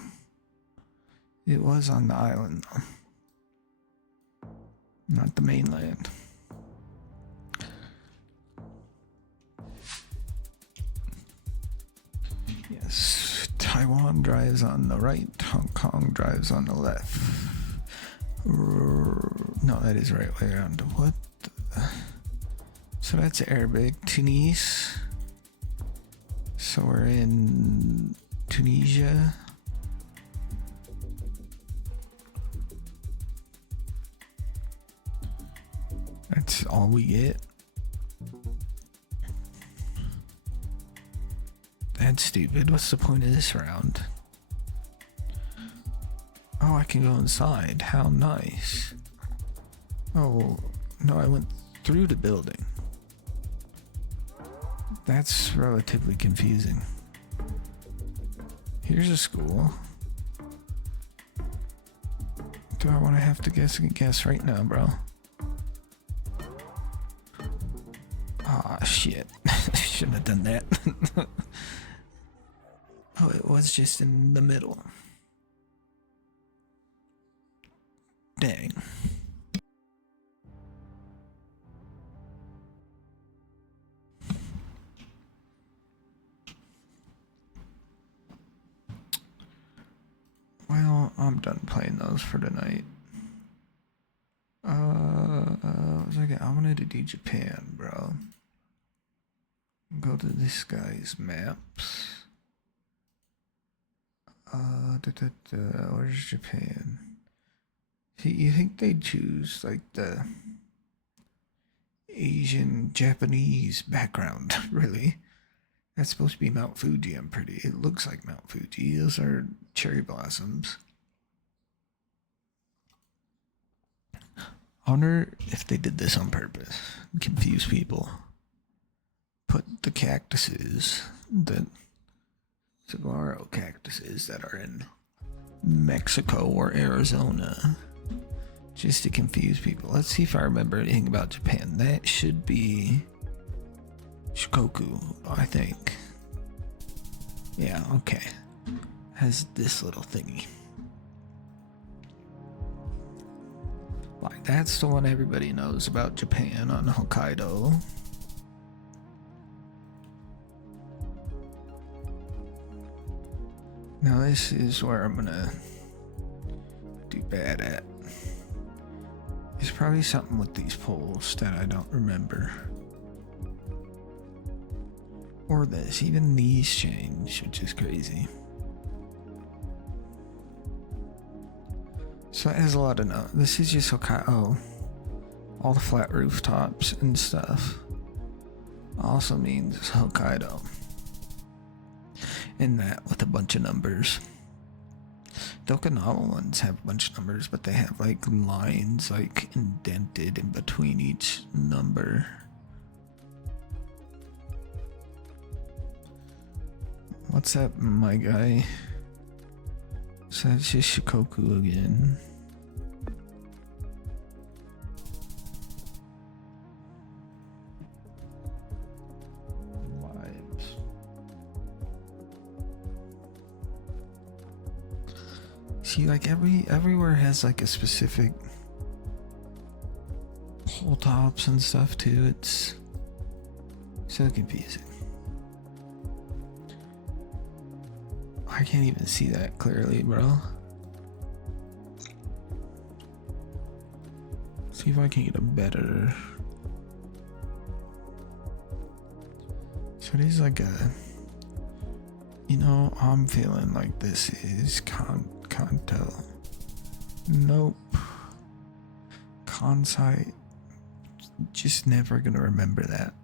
It was on the island, though. Not the mainland. Yes, Taiwan drives on the right, Hong Kong drives on the left. No, that is right way around. What the... So that's Arabic. Tunis. So we're in Tunisia. That's all we get. That's stupid. What's the point of this round? Oh, I can go inside. How nice. Oh, no, I went through the building. That's relatively confusing. Here's a school. Do I want to have to guess right now, bro? Ah, shit. Shouldn't have done that. Oh, it was just in the middle. Dang. Well, I'm done playing those for tonight. What was I wanted to do Japan, bro. Go to this guy's maps. Where's Japan? See, you think they'd choose like the Asian Japanese background, really? That's supposed to be Mount Fuji, I'm pretty. It looks like Mount Fuji. Those are cherry blossoms. I wonder if they did this on purpose. Confuse people. Put the cactuses, the saguaro cactuses that are in Mexico or Arizona, just to confuse people. Let's see if I remember anything about Japan. That should be Shikoku, I think. Yeah, okay. Has this little thingy. Like, that's the one everybody knows about Japan on Hokkaido. Now this is where I'm gonna do bad at. There's probably something with these poles that I don't remember. Or this, even these change, which is crazy. So it has a lot of no. This is just Hokkaido. Oh, all the flat rooftops and stuff also means Hokkaido. And that with a bunch of numbers. The Okinawa ones have a bunch of numbers, but they have like lines like indented in between each number. What's that, my guy? So that's just Shikoku again. Vibes. See, like everywhere has like a specific pole tops and stuff too. It's so confusing. I can't even see that clearly, bro. See if I can get a better. So it is like a, you know, I'm feeling like this is Kanto. Nope. Kansai. Just never gonna remember that.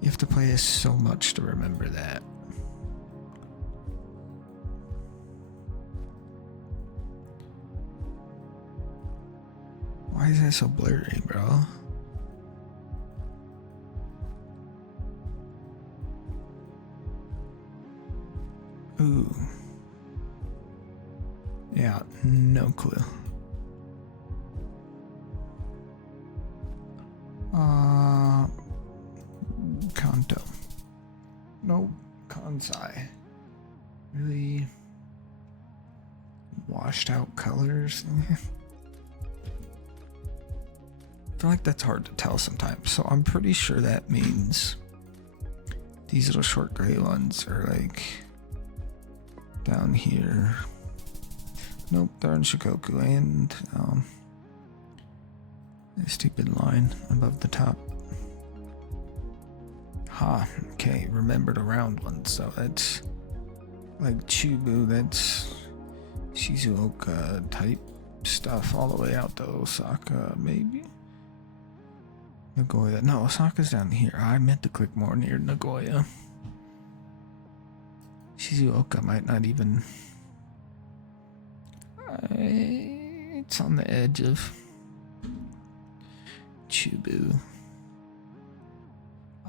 You have to play this so much to remember that. Why is that so blurry, bro? Ooh. Yeah, no clue. Kanto. Nope. Kansai. Really washed out colors. I feel like that's hard to tell sometimes. So I'm pretty sure that means these little short gray ones are like down here. Nope, they're in Shikoku and a stupid line above the top. Okay, remembered a round one, so that's like Chubu, that's Shizuoka type stuff all the way out to Osaka, maybe? Nagoya. No, Osaka's down here. I meant to click more near Nagoya. Shizuoka might not even... it's on the edge of Chubu.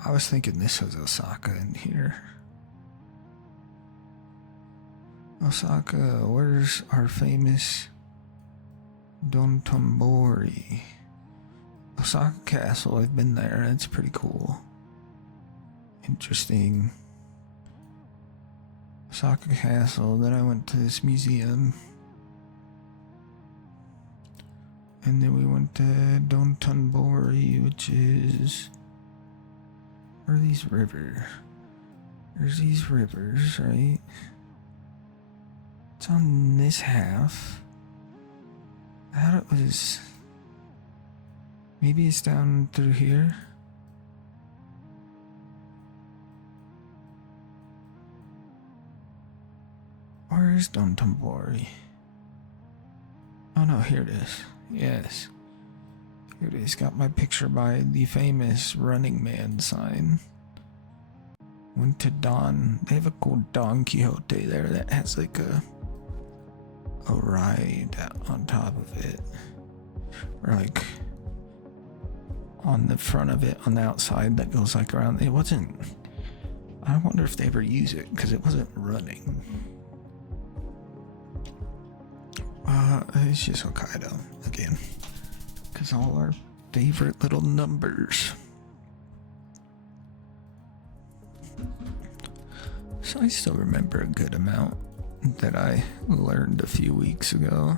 I was thinking this was Osaka in here. Osaka, where's our famous Dontonbori? Osaka Castle, I've been there, it's pretty cool. Interesting. Osaka Castle, then I went to this museum. And then we went to Dontonbori, which is... Where are these rivers? There's these rivers, right? It's on this half. I thought it was... Maybe it's down through here. Where is Dontonbori? Oh no, here it is. Yes. Here it is. Got my picture by the famous Running Man sign. Went to Don. They have a cool Don Quixote there that has like a ride on top of it. Or like on the front of it, on the outside that goes like around. It wasn't... I wonder if they ever use it because it wasn't running. It's just Hokkaido again, because all our favorite little numbers. So I still remember a good amount that I learned a few weeks ago.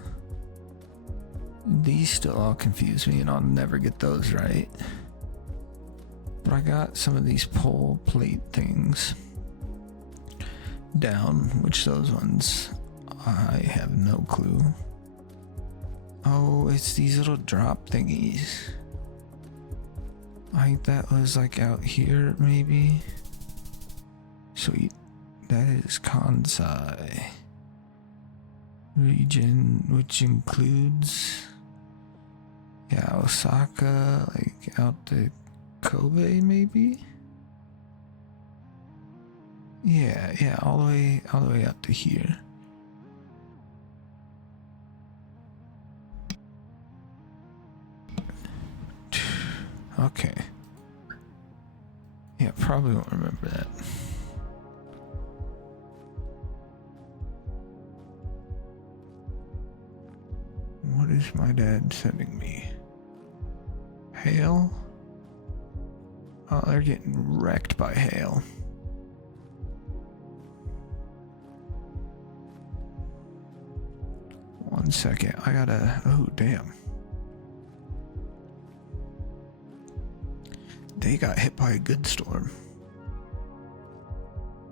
These still all confuse me and I'll never get those right. But I got some of these pole plate things down, which those ones I have no clue. Oh, it's these little drop thingies. I think that was like out here, maybe. Sweet. That is Kansai region, which includes, yeah, Osaka, like out to Kobe, maybe. Yeah, all the way out to here. Okay. Yeah, probably won't remember that. What is my dad sending me? Hail? Oh, they're getting wrecked by hail. One second, I gotta... Oh, damn. They got hit by a good storm.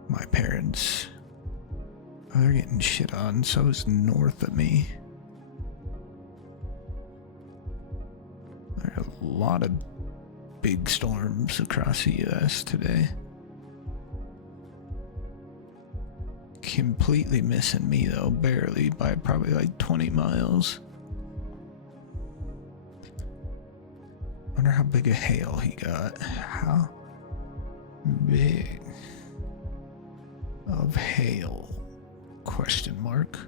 My parents. Oh, they're getting shit on. So is north of me. There are a lot of big storms across the US today. Completely missing me though, barely, by probably like 20 miles. Wonder how big a hail he got. How big of hail? Question mark.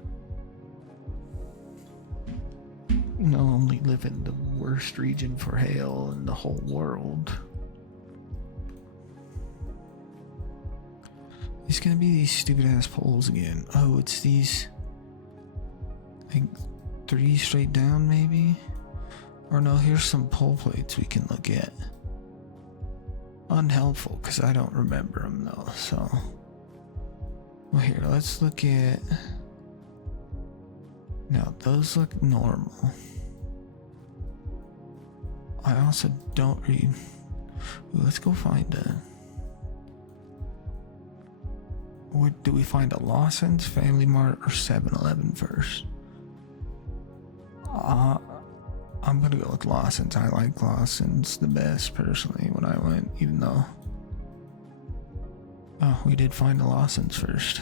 You know, only live in the worst region for hail in the whole world. It's gonna be these stupid ass poles again. Oh, it's these, like 3 straight down maybe? Or no, here's some pole plates we can look at. Unhelpful, because I don't remember them though, so. Well, here, let's look at... Now, those look normal. I also don't read... Ooh, let's go find a... What, do we find a Lawson's, Family Mart, or 7-Eleven first? I'm gonna go with Lawson's. I like Lawson's the best personally when I went, even though Oh, we did find the Lawsons first.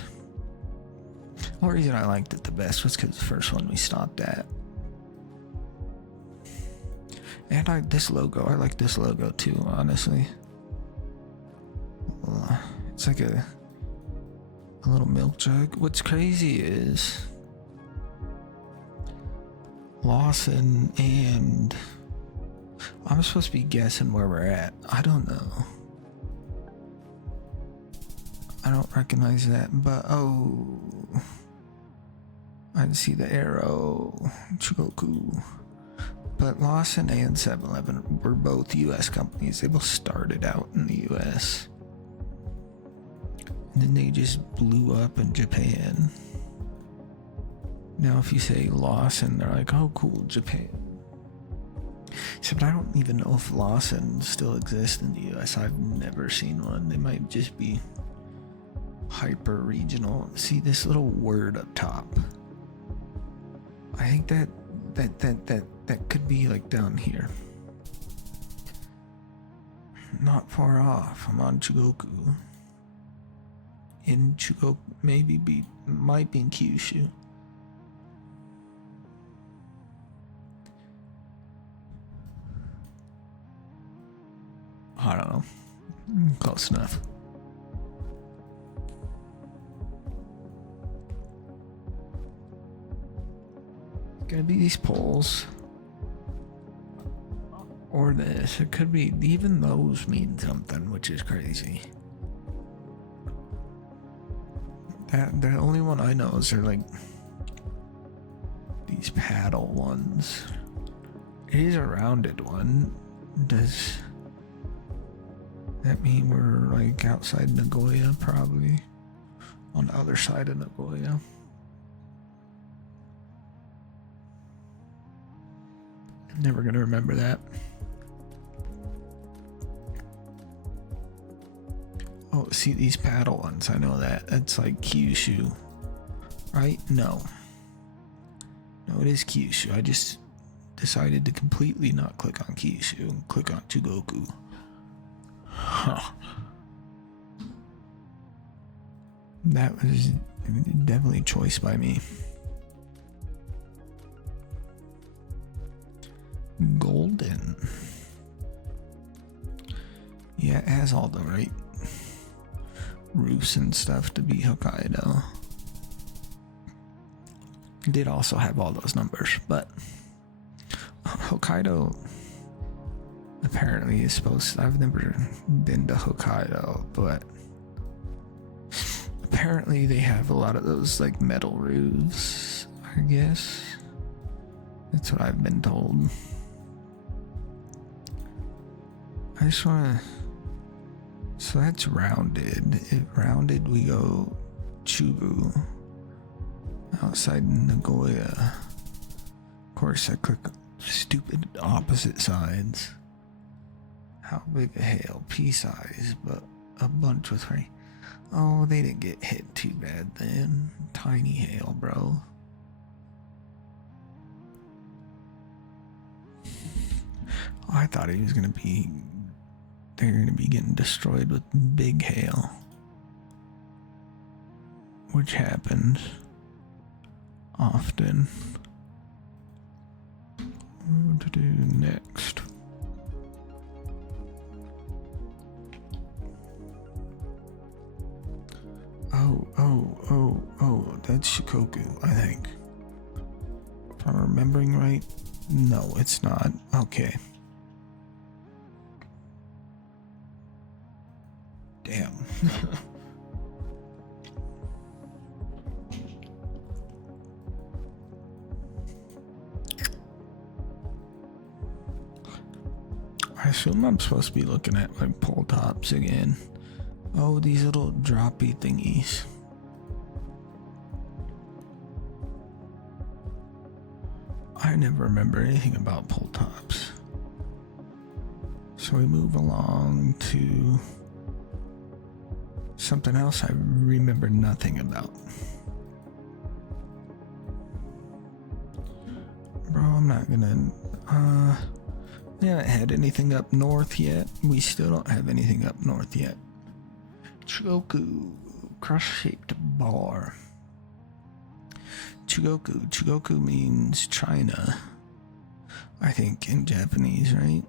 The only reason I liked it the best was because the first one we stopped at. And I like this logo too, honestly. It's like a little milk jug. What's crazy is Lawson and I'm supposed to be guessing where we're at. I don't know. I don't recognize that, but oh, I see the arrow. Chugoku. But Lawson and 7-Eleven were both US companies. They both started out in the US. And then they just blew up in Japan. Now if you say Lawson, they're like, oh cool, Japan. Except I don't even know if Lawson still exists in the US. I've never seen one. They might just be hyper regional. See this little word up top? I think that could be like down here. Not far off. I'm on Chugoku. In Chugoku, might be in Kyushu. I don't know. Close enough. It's gonna be these poles. Or this. It could be, even those mean something, which is crazy. The only one I know is they're like these paddle ones. It is a rounded one. Does that mean we're like outside Nagoya? Probably on the other side of Nagoya. I'm never gonna remember that. Oh, see these paddle ones, I know that. That's like Kyushu. Right? No, it is Kyushu. I just decided to completely not click on Kyushu and click on Chugoku. Huh. That was definitely a choice by me. Golden. Yeah, it has all the right roofs and stuff to be Hokkaido. It did also have all those numbers, but Hokkaido apparently is supposed to, I've never been to Hokkaido, but apparently they have a lot of those like metal roofs, I guess. That's what I've been told. I just wanna, so that's rounded. If rounded, we go Chubu. Outside Nagoya. Of course, I click stupid opposite sides. How big a hail? Pea size, but a bunch with rain. Oh, they didn't get hit too bad then. Tiny hail, bro. I thought he was gonna be, they're gonna be getting destroyed with big hail, which happens often. What to do next? Oh, that's Shikoku, I think. If I'm remembering right. No, it's not. Okay. Damn. I assume I'm supposed to be looking at like pole tops again. Oh, these little droppy thingies. I never remember anything about pole tops. So we move along to something else I remember nothing about. Bro, I'm not gonna, we haven't had anything up north yet. We still don't have anything up north yet. Chugoku, cross-shaped bar. Chugoku. Chugoku means China, I think, in Japanese, right?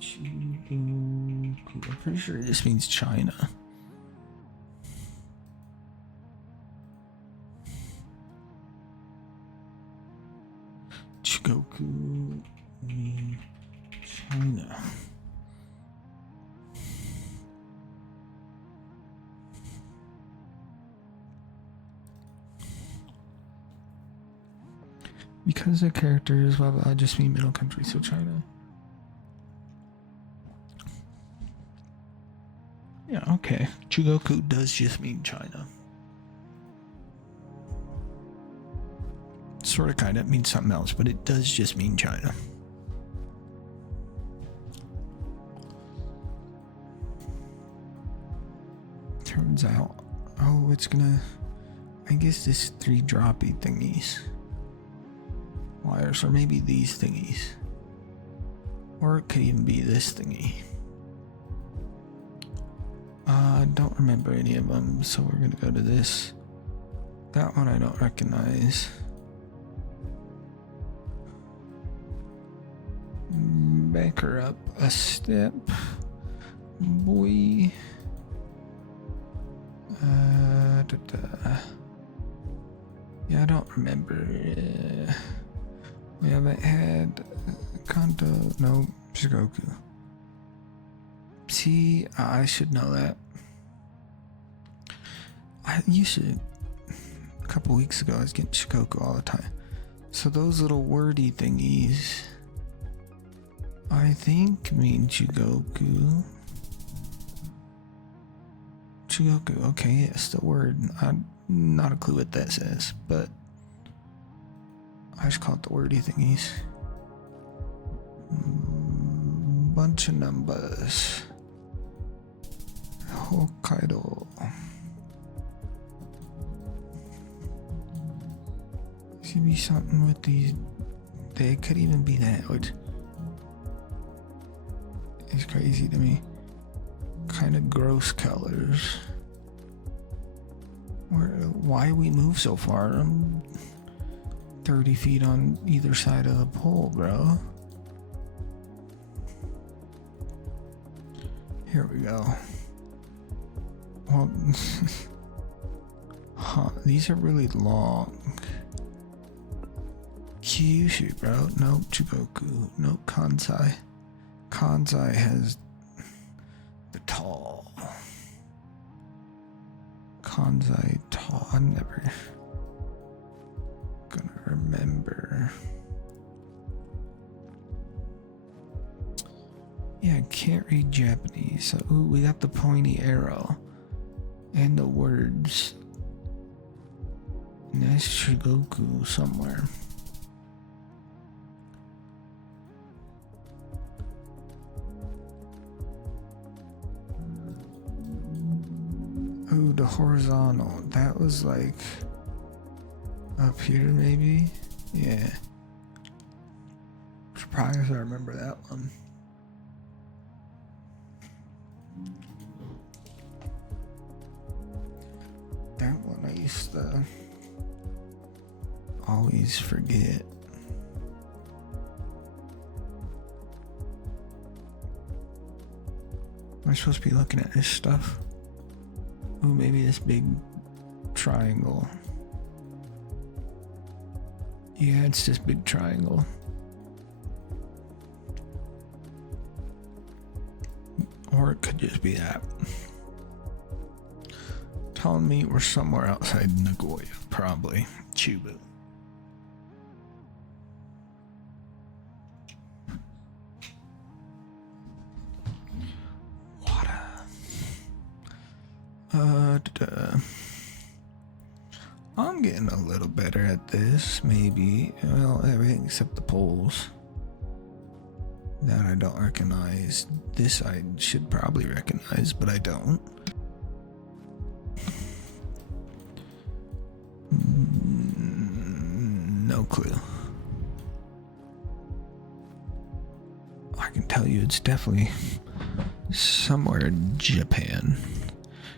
Chugoku. I'm pretty sure it just means China. Chugoku means China. Because the characters, blah blah, just mean middle country, so China. Yeah, okay. Chugoku does just mean China. Sort of, kind of means something else, but it does just mean China. Turns out, oh, it's gonna, I guess this 3 droppy thingies. Wires, or maybe these thingies. Or it could even be this thingy. I don't remember any of them, so we're gonna go to this. That one I don't recognize. Back her up a step, boy. Yeah, I don't remember. We haven't had Kanto, no, Shigoku. See, I should know that. I used to, a couple weeks ago, I was getting Shikoku all the time. So those little wordy thingies, I think mean Chugoku. Chugoku, okay, yes, the word. I'm not a clue what that says, but I just call it the wordy thingies. Bunch of numbers. Hokkaido. Should be something with these. They could even be that, which is crazy to me. Kind of gross colors. Why we move so far? I'm 30 feet on either side of the pole, bro. Here we go. Well, huh, these are really long. Kyushu, bro. Nope, Chugoku. Nope, Kansai. Kansai has the tall. Kansai tall. I'm never gonna remember. Yeah, I can't read Japanese. So, ooh, we got the pointy arrow and the words. And that's Shigoku somewhere. Ooh, the horizontal. That was like up here, maybe? Yeah. Surprised I remember that one. That one I used to always forget. Am I supposed to be looking at this stuff? Ooh, maybe this big triangle. Yeah, it's this big triangle. Or it could just be that. Telling me we're somewhere outside Nagoya, probably. Chubu. I'm getting a little better at this, maybe. Well, everything except the poles that I don't recognize. This I should probably recognize, but I don't. No clue. I can tell you it's definitely somewhere in Japan.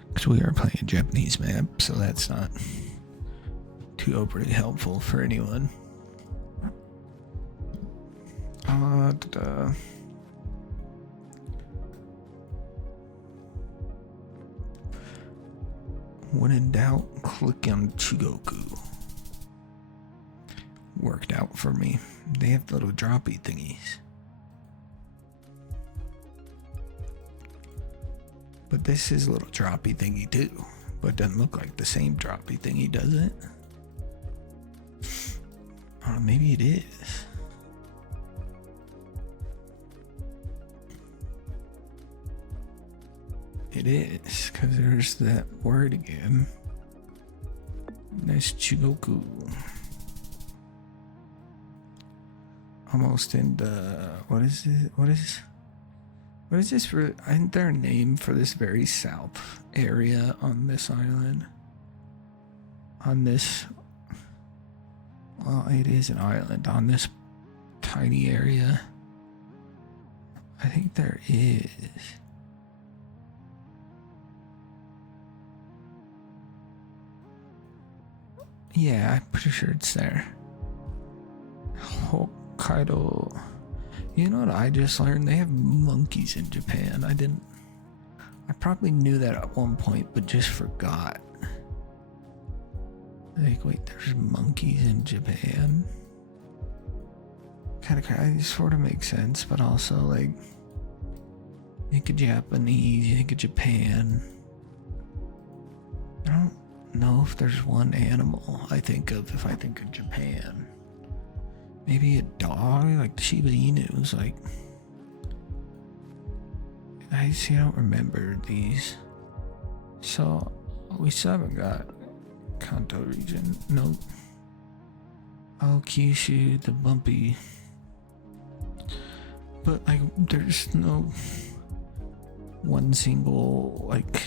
Because we are playing a Japanese map, so that's not too overly helpful for anyone. When in doubt, click on Chugoku. Worked out for me. They have little droppy thingies. But this is a little droppy thingy too. But it doesn't look like the same droppy thingy, does it? Oh, maybe it is. It is, because there's that word again. Nice Chugoku. Almost in the, what is it? What is this for? Isn't there a name for this very south area on this island? On this, well, it is an island on this tiny area. I think there is. Yeah, I'm pretty sure it's there. Hokkaido. You know what I just learned? They have monkeys in Japan. I probably knew that at one point, but just forgot. Like, wait, there's monkeys in Japan? Kind of sort of makes sense, but also, like, you think of Japanese, you think of Japan. I don't know if there's one animal I think of if I think of Japan. Maybe a dog, like the Shiba Inus, like... I don't remember these. So, we still haven't got Kanto region. Nope. Oh, Kyushu, the bumpy. But, like, there's no one single, like,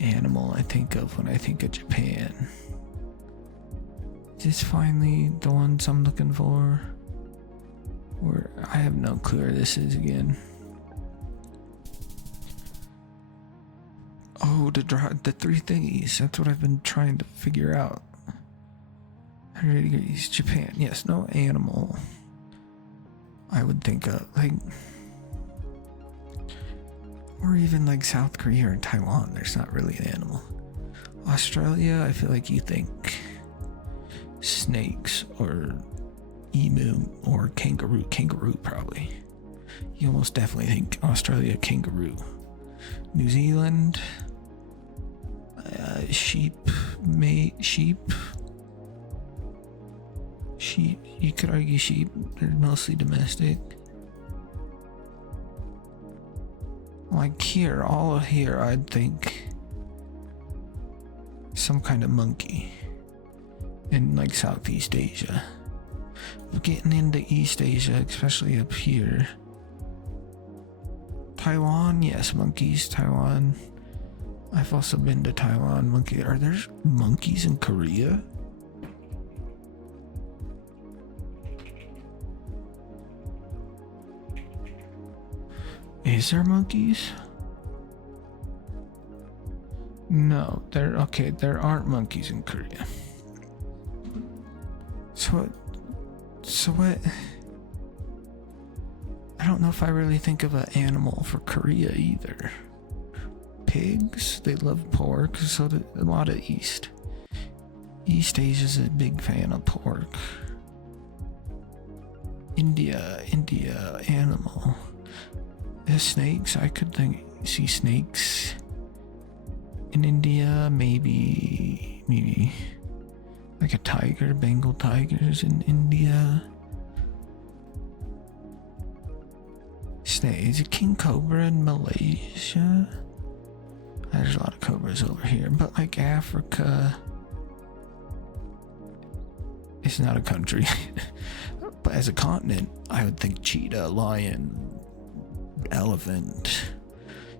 animal I think of when I think of Japan. Is this finally the ones I'm looking for? Or I have no clue where this is again. Oh, the three thingies. That's what I've been trying to figure out. 100 degrees, Japan. Yes, no animal I would think of. Like, or even like South Korea or Taiwan. There's not really an animal. Australia, I feel like you think snakes or emu or kangaroo. Kangaroo, probably. You almost definitely think Australia, kangaroo. New Zealand, sheep. You could argue sheep. They're mostly domestic. Like here, all of here, I'd think some kind of monkey in like Southeast Asia. But getting into East Asia, especially up here. Taiwan, yes, monkeys, Taiwan. I've also been to Taiwan. Are there monkeys in Korea? Is there monkeys? No, there aren't monkeys in Korea. So what? I don't know if I really think of an animal for Korea either. Pigs, they love pork, so a lot of East Asia's a big fan of pork. India, animal. The snakes, I could see snakes in India, maybe like a tiger, Bengal tigers in India. Snake, is it king cobra in Malaysia? There's a lot of cobras over here, but like Africa, it's not a country. But as a continent, I would think cheetah, lion, elephant,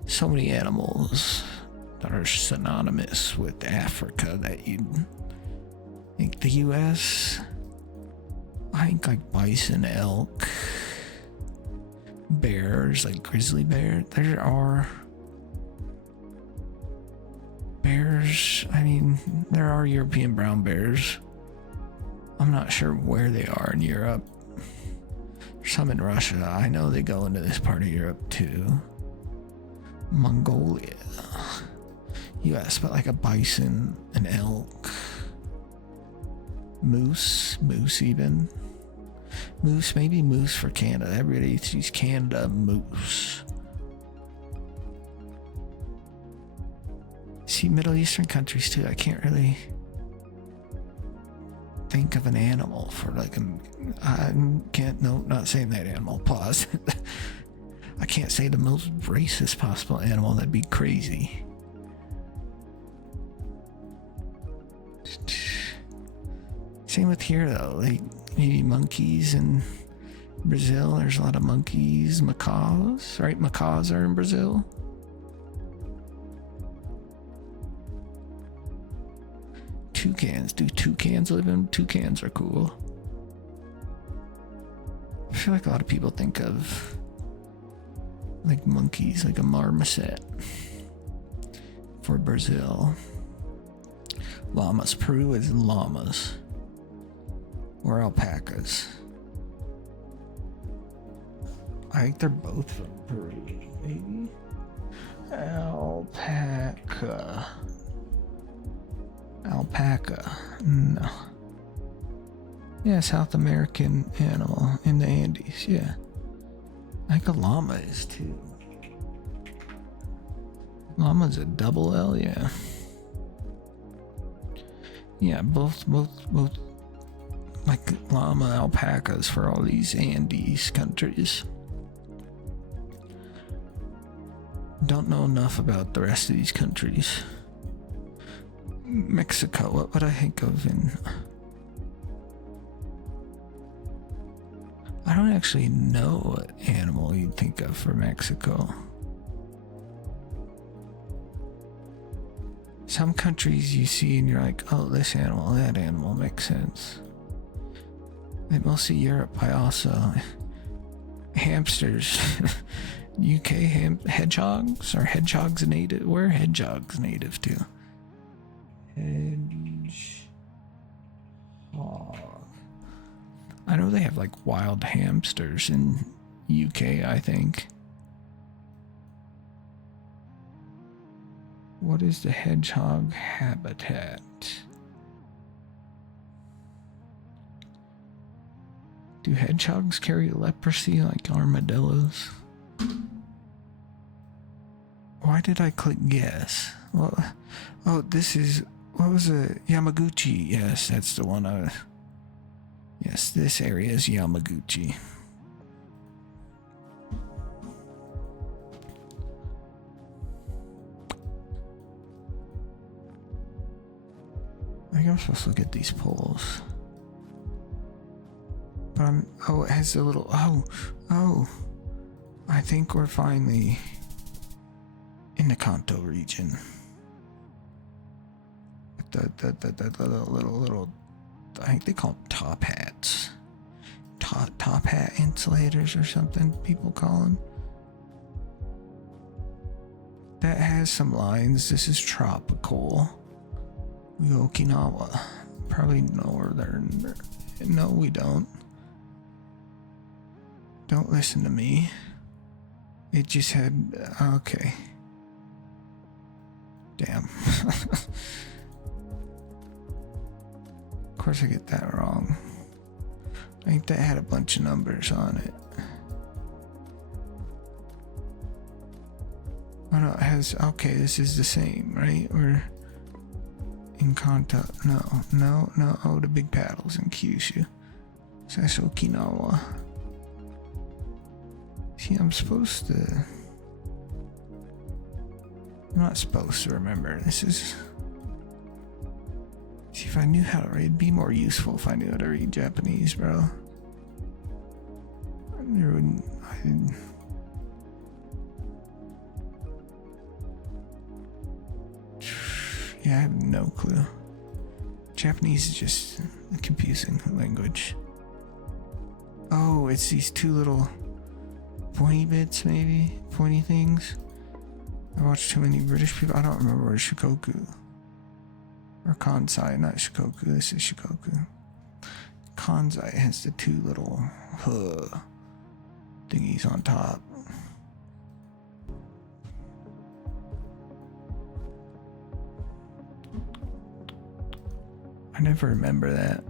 so many animals that are synonymous with Africa that you think. The US, I think like bison, elk, bears, like grizzly bear. There are bears. I mean, there are European brown bears. I'm not sure where they are in Europe. There's some in Russia. I know they go into this part of Europe too. Mongolia. US, but like a bison, an elk, moose even. Moose, maybe moose for Canada. Everybody sees Canada moose. See, Middle Eastern countries too. I can't really think of an animal for like I can't, no, not saying that animal. Pause. I can't say the most racist possible animal. That'd be crazy. Same with here though, like maybe monkeys in Brazil. There's a lot of monkeys, macaws, right? Macaws are in Brazil. Toucans. Do toucans live in? Toucans are cool. I feel like a lot of people think of like monkeys, like a marmoset for Brazil. Llamas. Peru is llamas. Or alpacas. I think they're both from Peru, maybe. Alpaca. No. Yeah, South American animal in the Andes, yeah. I think a llama is too. Llama's a double L, yeah. Yeah, both like llama alpacas for all these Andes countries. Don't know enough about the rest of these countries. Mexico, what would I think of in... I don't actually know what animal you'd think of for Mexico. Some countries you see and you're like, oh, this animal, that animal makes sense. And mostly Europe, I also... Hamsters. UK hedgehogs? Are hedgehogs native? Where are hedgehogs native to? Hedgehog. I know they have like wild hamsters in UK, I think. What is the hedgehog habitat? Do hedgehogs carry leprosy like armadillos? Why did I click guess? Well, oh, this is, what was it? Yamaguchi. Yes, that's the one. Yes, this area is Yamaguchi. I think I'm supposed to look at these poles. But oh, it has a little, oh. I think we're finally in the Kanto region. The little, I think they call them top hats. Top hat insulators or something, people call them. That has some lines. This is tropical. We go Okinawa. Probably northern. No, we don't. Don't listen to me. It just had, okay. Damn. Of course I get that wrong. I think that had a bunch of numbers on it. Oh no, it has, okay, this is the same, right? We're in Kanto, no, oh, the big paddles in Kyushu. So that's Okinawa. See, I'm not supposed to remember. This is... See, if I knew how to read, it'd be more useful if I knew how to read Japanese, bro. Yeah, I have no clue. Japanese is just a confusing language. Oh, it's these two little pointy bits, maybe? Pointy things? I watched too many British people. I don't remember where Shikoku. Or Kansai, not Shikoku. This is Shikoku. Kansai has the two little thingies on top. I never remember that.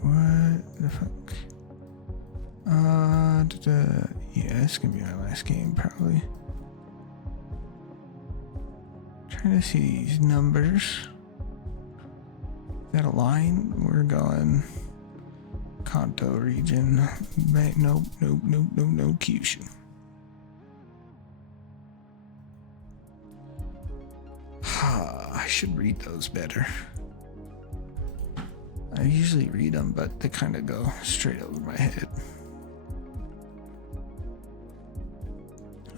What the fuck? Yeah, it's gonna be my last game probably. Trying to see these numbers. Is that a line? We're going Kanto region. Nope, Kyushu. I should read those better. I usually read them, but they kind of go straight over my head.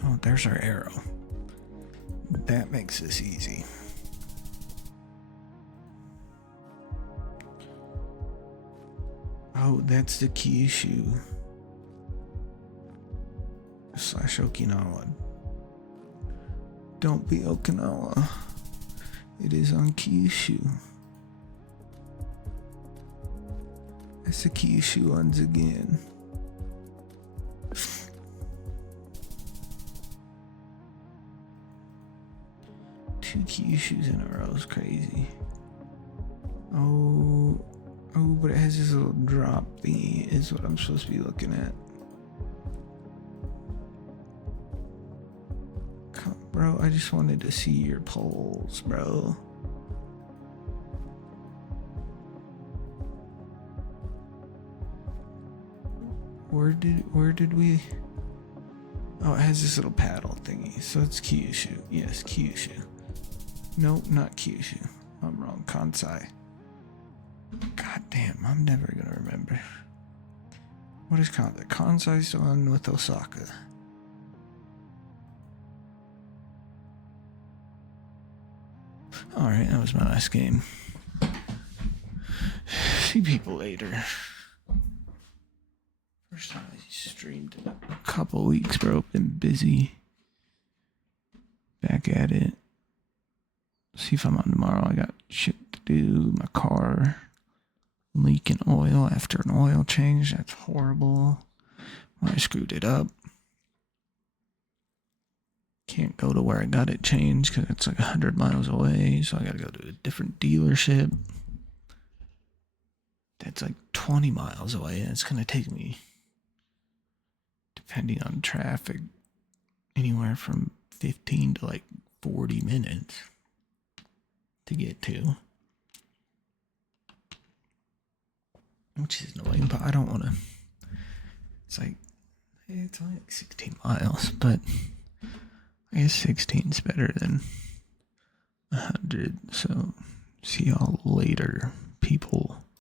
Oh, there's our arrow. That makes this easy. Oh, that's the Kyushu / Okinawa. Don't be Okinawa. It is on Kyushu. That's the Kyushu once again. Two Kyushus in a row is crazy. Oh, but it has this little drop thingy is what I'm supposed to be looking at. Bro, I just wanted to see your polls, bro. Where did we? Oh, it has this little paddle thingy, so it's Kyushu. Yes, Kyushu. Nope, not Kyushu. I'm wrong. Kansai. God damn, I'm never gonna remember. What is Kansai? Kansai's the one with Osaka. Alright, that was my last game. See people later. First time I streamed in a couple weeks, bro. Been busy. Back at it. See if I'm on tomorrow. I got shit to do. My car leaking oil after an oil change. That's horrible. I screwed it up. Can't go to where I got it changed because it's like 100 miles away. So I got to go to a different dealership. That's like 20 miles away. And it's going to take me, depending on traffic, anywhere from 15 to like 40 minutes to get to. Which is annoying, but I don't want to. It's only like 16 miles, but I guess 16 is better than 100. So see y'all later, people.